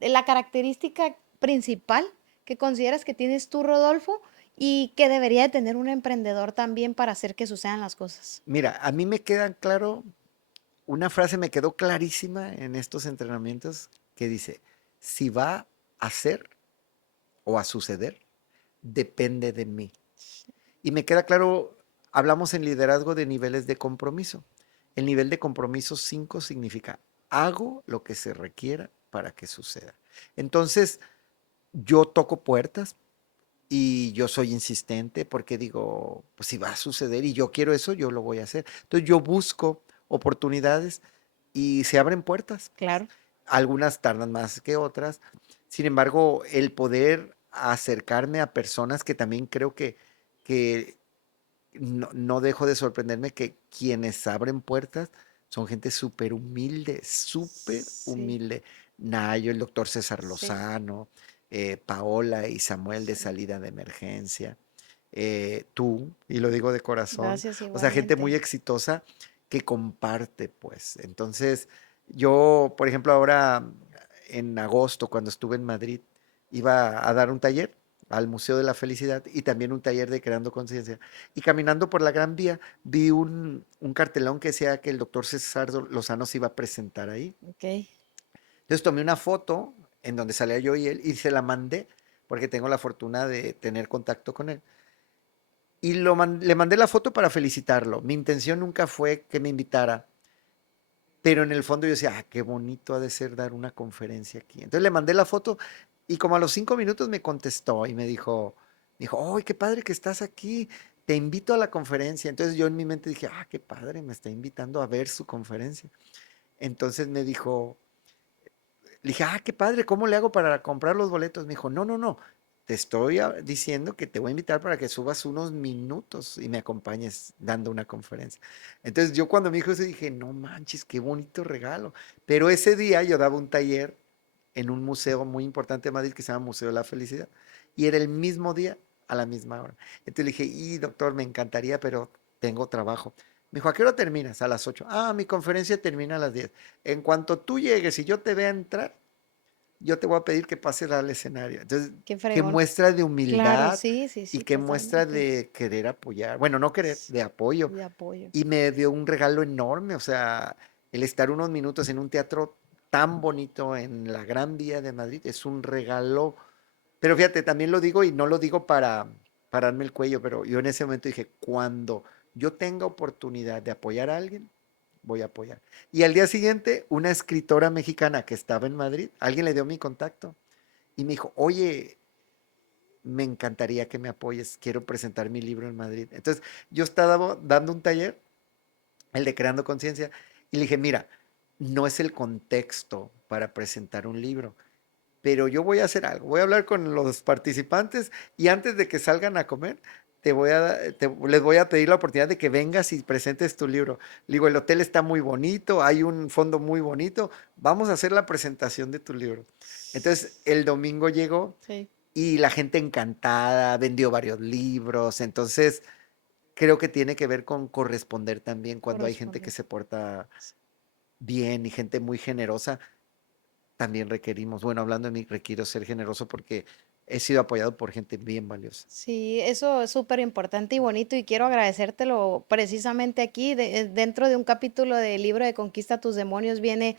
la característica principal que consideras que tienes tú, Rodolfo? y que debería de tener un emprendedor también para hacer que sucedan las cosas? Mira, a mí me queda claro, una frase me quedó clarísima en estos entrenamientos que dice, si va a ser o a suceder, depende de mí. Y me queda claro, hablamos en liderazgo de niveles de compromiso. El nivel de compromiso 5 significa, hago lo que se requiera para que suceda. Entonces, yo toco puertas y yo soy insistente porque digo, pues si va a suceder y yo quiero eso, yo lo voy a hacer. Entonces, yo busco oportunidades y se abren puertas. Claro. Algunas tardan más que otras. Sin embargo, el poder acercarme a personas que también creo que no dejo de sorprenderme que quienes abren puertas son gente súper Sí, humilde. Nayo, el doctor César sí. Lozano, Paola y Samuel de Sí. salida de emergencia, tú, y lo digo de corazón, Gracias o sea, gente muy igualmente. exitosa que comparte, pues. Entonces, yo, por ejemplo, ahora en agosto, cuando estuve en Madrid, iba a dar un taller al Museo de la Felicidad y también un taller de Creando Conciencia. Y caminando por la Gran Vía vi un cartelón que decía que el doctor César Lozano se iba a presentar ahí. Okey. Entonces tomé una foto en donde salía yo y él y se la mandé porque tengo la fortuna de tener contacto con él. Y le mandé la foto para felicitarlo. Mi intención nunca fue que me invitara, pero en el fondo yo decía, qué bonito ha de ser dar una conferencia aquí. Entonces le mandé la foto y como a los 5 minutos me contestó y ¡ay, qué padre que estás aquí! Te invito a la conferencia. Entonces yo en mi mente dije, qué padre, me está invitando a ver su conferencia. Entonces me dijo, le dije, qué padre, ¿cómo le hago para comprar los boletos? Me dijo, no, no, no, te estoy diciendo que te voy a invitar para que subas unos minutos y me acompañes dando una conferencia. Entonces yo cuando me dijo eso dije, no manches, qué bonito regalo. Pero ese día yo daba un taller en un museo muy importante de Madrid que se llama Museo de la Felicidad y era el mismo día a la misma hora. Entonces le dije, y doctor, me encantaría, pero tengo trabajo. Me dijo, ¿a qué hora terminas? A las 8. Mi conferencia termina a las 10. En cuanto tú llegues y yo te vea entrar, yo te voy a pedir que pases al escenario. Entonces, Qué qué fregón. muestra de Claro, humildad sí, sí, y sí, qué muestra totalmente. de querer apoyar. Bueno, no querer, S de apoyo. De apoyo. Y me dio un regalo enorme, o sea, el estar unos minutos en un teatro tan bonito en la Gran Vía de Madrid es un regalo. Pero fíjate, también lo digo y no lo digo para pararme el cuello, pero yo en ese momento dije, cuando yo tenga oportunidad de apoyar a alguien, voy a apoyar. Y al día siguiente, una escritora mexicana que estaba en Madrid, alguien le dio mi contacto y me dijo, oye, me encantaría que me apoyes, quiero presentar mi libro en Madrid. Entonces, yo estaba dando un taller, el de Creando Conciencia, y le dije, mira, no es el contexto para presentar un libro, pero yo voy a hacer algo, voy a hablar con los participantes y antes de que salgan a comer, les voy a pedir la oportunidad de que vengas y presentes tu libro. Le digo, el hotel está muy bonito, hay un fondo muy bonito, vamos a hacer la presentación de tu libro. Entonces, el domingo llegó Sí, y la gente encantada, vendió varios libros, entonces creo que tiene que ver con corresponder también cuando hay gente que corresponde. se porta bien y gente muy generosa también requerimos, bueno, hablando de mí, requiero ser generoso porque he sido apoyado por gente bien valiosa. Sí, eso es súper importante y bonito y quiero agradecértelo precisamente aquí, dentro de un capítulo del libro de Conquista tus demonios viene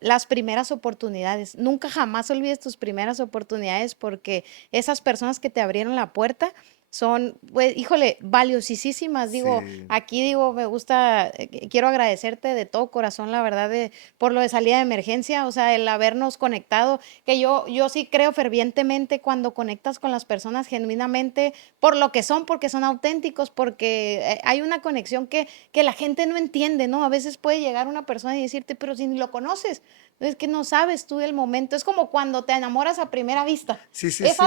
las primeras oportunidades. Nunca jamás olvides tus primeras oportunidades porque esas personas que te abrieron la puerta son, pues, híjole, valiosísimas. Digo, Sí, aquí digo, me gusta, quiero agradecerte de todo corazón, la verdad, por lo de salida de emergencia, o sea, el habernos conectado que yo sí creo fervientemente cuando conectas con las personas genuinamente por lo que son, porque son auténticos, porque hay una conexión que la gente no entiende, ¿no? A veces puede llegar una persona y decirte, pero si ni lo conoces, es que no sabes tú del momento. Es como cuando te enamoras a primera vista. sí, sí, sí. Es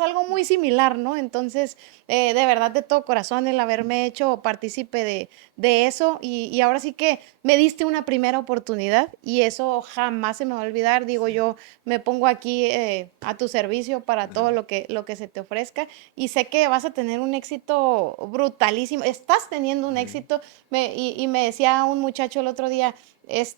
algo muy similar, ¿no? Entonces, de verdad, de todo corazón, el haberme hecho partícipe de eso y ahora sí que me diste una primera oportunidad y eso jamás se me va a olvidar. Digo, yo me pongo aquí a tu servicio para todo Ajá. lo que se te ofrezca y sé que vas a tener un éxito brutalísimo. Estás teniendo un Sí. éxito y me decía un muchacho el otro día, es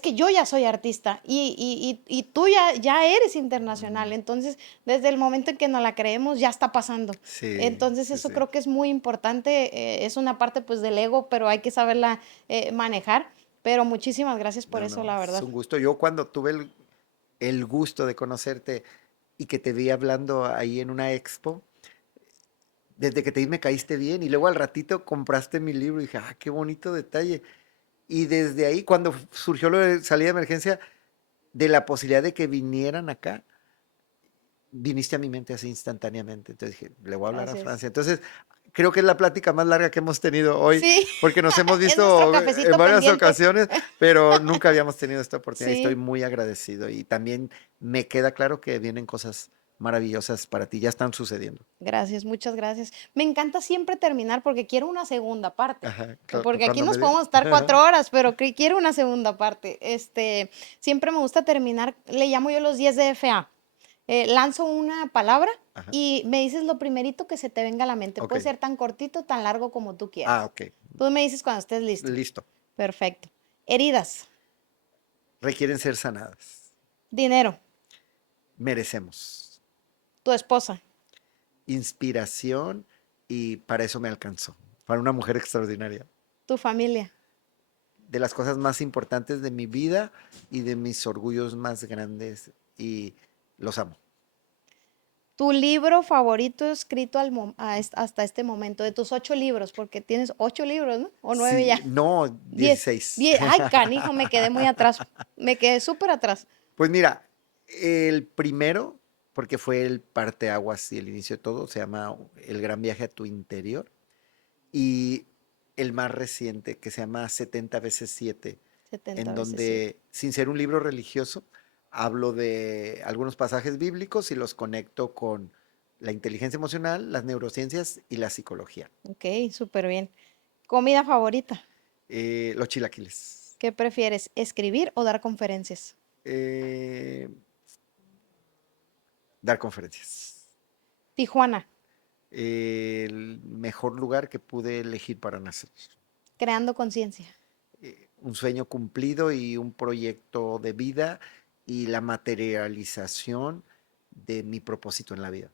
que yo ya soy artista y tú ya eres internacional. Entonces, desde el momento en que nos la creemos, ya está pasando. Sí, Entonces, sí, eso sí. creo que es muy importante. Es una parte pues del ego, pero hay que saberla manejar. Pero muchísimas gracias por No, eso, no, la es verdad. un gusto. Yo cuando tuve el gusto de conocerte y que te vi hablando ahí en una expo, desde que te vi me caíste bien y luego al ratito compraste mi libro y dije, ah, qué bonito detalle. Y desde ahí, cuando surgió lo de salida de emergencia, de la posibilidad de que vinieran acá, viniste a mi mente así instantáneamente. Entonces dije, le voy a hablar a Gracias. Francia. Entonces, creo que es la plática más larga que hemos tenido hoy, Sí, porque nos hemos es nuestro visto en cafecito varias pendiente. ocasiones, pero nunca habíamos tenido esta oportunidad y estoy Sí. muy agradecido. Y también me queda claro que vienen cosas maravillosas para ti, ya están sucediendo. Gracias, muchas gracias. Me encanta siempre terminar porque quiero una segunda parte. Ajá, Porque aquí cuando me nos digas. podemos estar 4 horas, pero quiero una segunda parte. Siempre me gusta terminar, le llamo yo los 10 de FA. Lanzo una palabra Ajá, y me dices lo primerito que se te venga a la mente. ok. Puede ser tan cortito, tan largo como tú Ah, quieras. ok. Tú me dices cuando estés listo. Listo. Perfecto. Heridas, Requieren ser sanadas. dinero, Merecemos tu esposa, inspiración y para eso me alcanzó. Para una mujer extraordinaria. tu familia, De las cosas más importantes de mi vida y de mis orgullos más grandes y los amo. tu libro favorito escrito hasta este momento, de tus 8 libros, porque tienes 8 libros, ¿no? O 9 Sí, ya. no, 10. 16. 10. Ay, canijo, me quedé muy atrás. Me quedé súper atrás. Pues mira, el primero, porque fue el parteaguas y el inicio de todo, se llama El gran viaje a tu interior. Y el más reciente, que se llama 70 veces 7, 70 en veces 7. donde, sin ser un libro religioso, hablo de algunos pasajes bíblicos y los conecto con la inteligencia emocional, las neurociencias y la psicología. Ok, súper bien. Comida favorita. Los chilaquiles. ¿Qué prefieres, escribir o dar conferencias? Eh, dar conferencias. Tijuana, El mejor lugar que pude elegir para nacer. creando conciencia. Un sueño cumplido y un proyecto de vida y la materialización de mi propósito en la vida.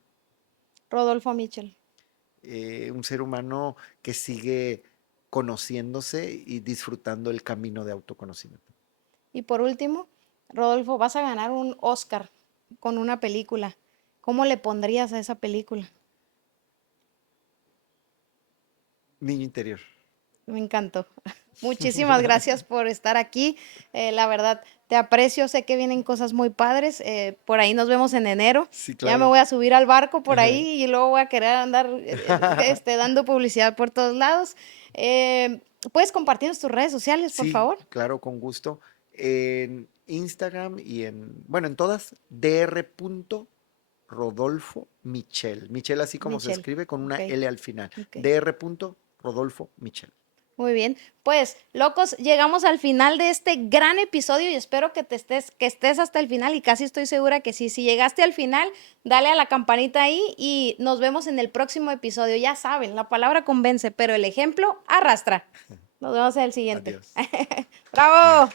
Rodolfo Mitchell. Un ser humano que sigue conociéndose y disfrutando el camino de autoconocimiento. Y por último, Rodolfo, vas a ganar un Oscar con una película. ¿Cómo le pondrías a esa película? Niño interior. Me encantó. Muchísimas gracias por estar aquí. La verdad, te aprecio. Sé que vienen cosas muy padres. Por ahí nos vemos en enero. Sí, Ya me claro. voy a subir al barco por ahí y luego voy a querer andar dando publicidad por todos lados. ¿Puedes compartirnos tus redes sociales, por Sí, favor? claro, con gusto. En Instagram y bueno, en todas, Dr. Rodolfo Michel. Michel así como se Michelle. escribe con una Ok, L al final. ok. Dr. Rodolfo Michel. Muy bien. Pues, locos, llegamos al final de este gran episodio y espero que estés hasta el final y casi estoy segura que sí. Si llegaste al final, dale a la campanita ahí y nos vemos en el próximo episodio. Ya saben, la palabra convence, pero el ejemplo arrastra. Nos vemos en el siguiente. Adiós. ¡Bravo!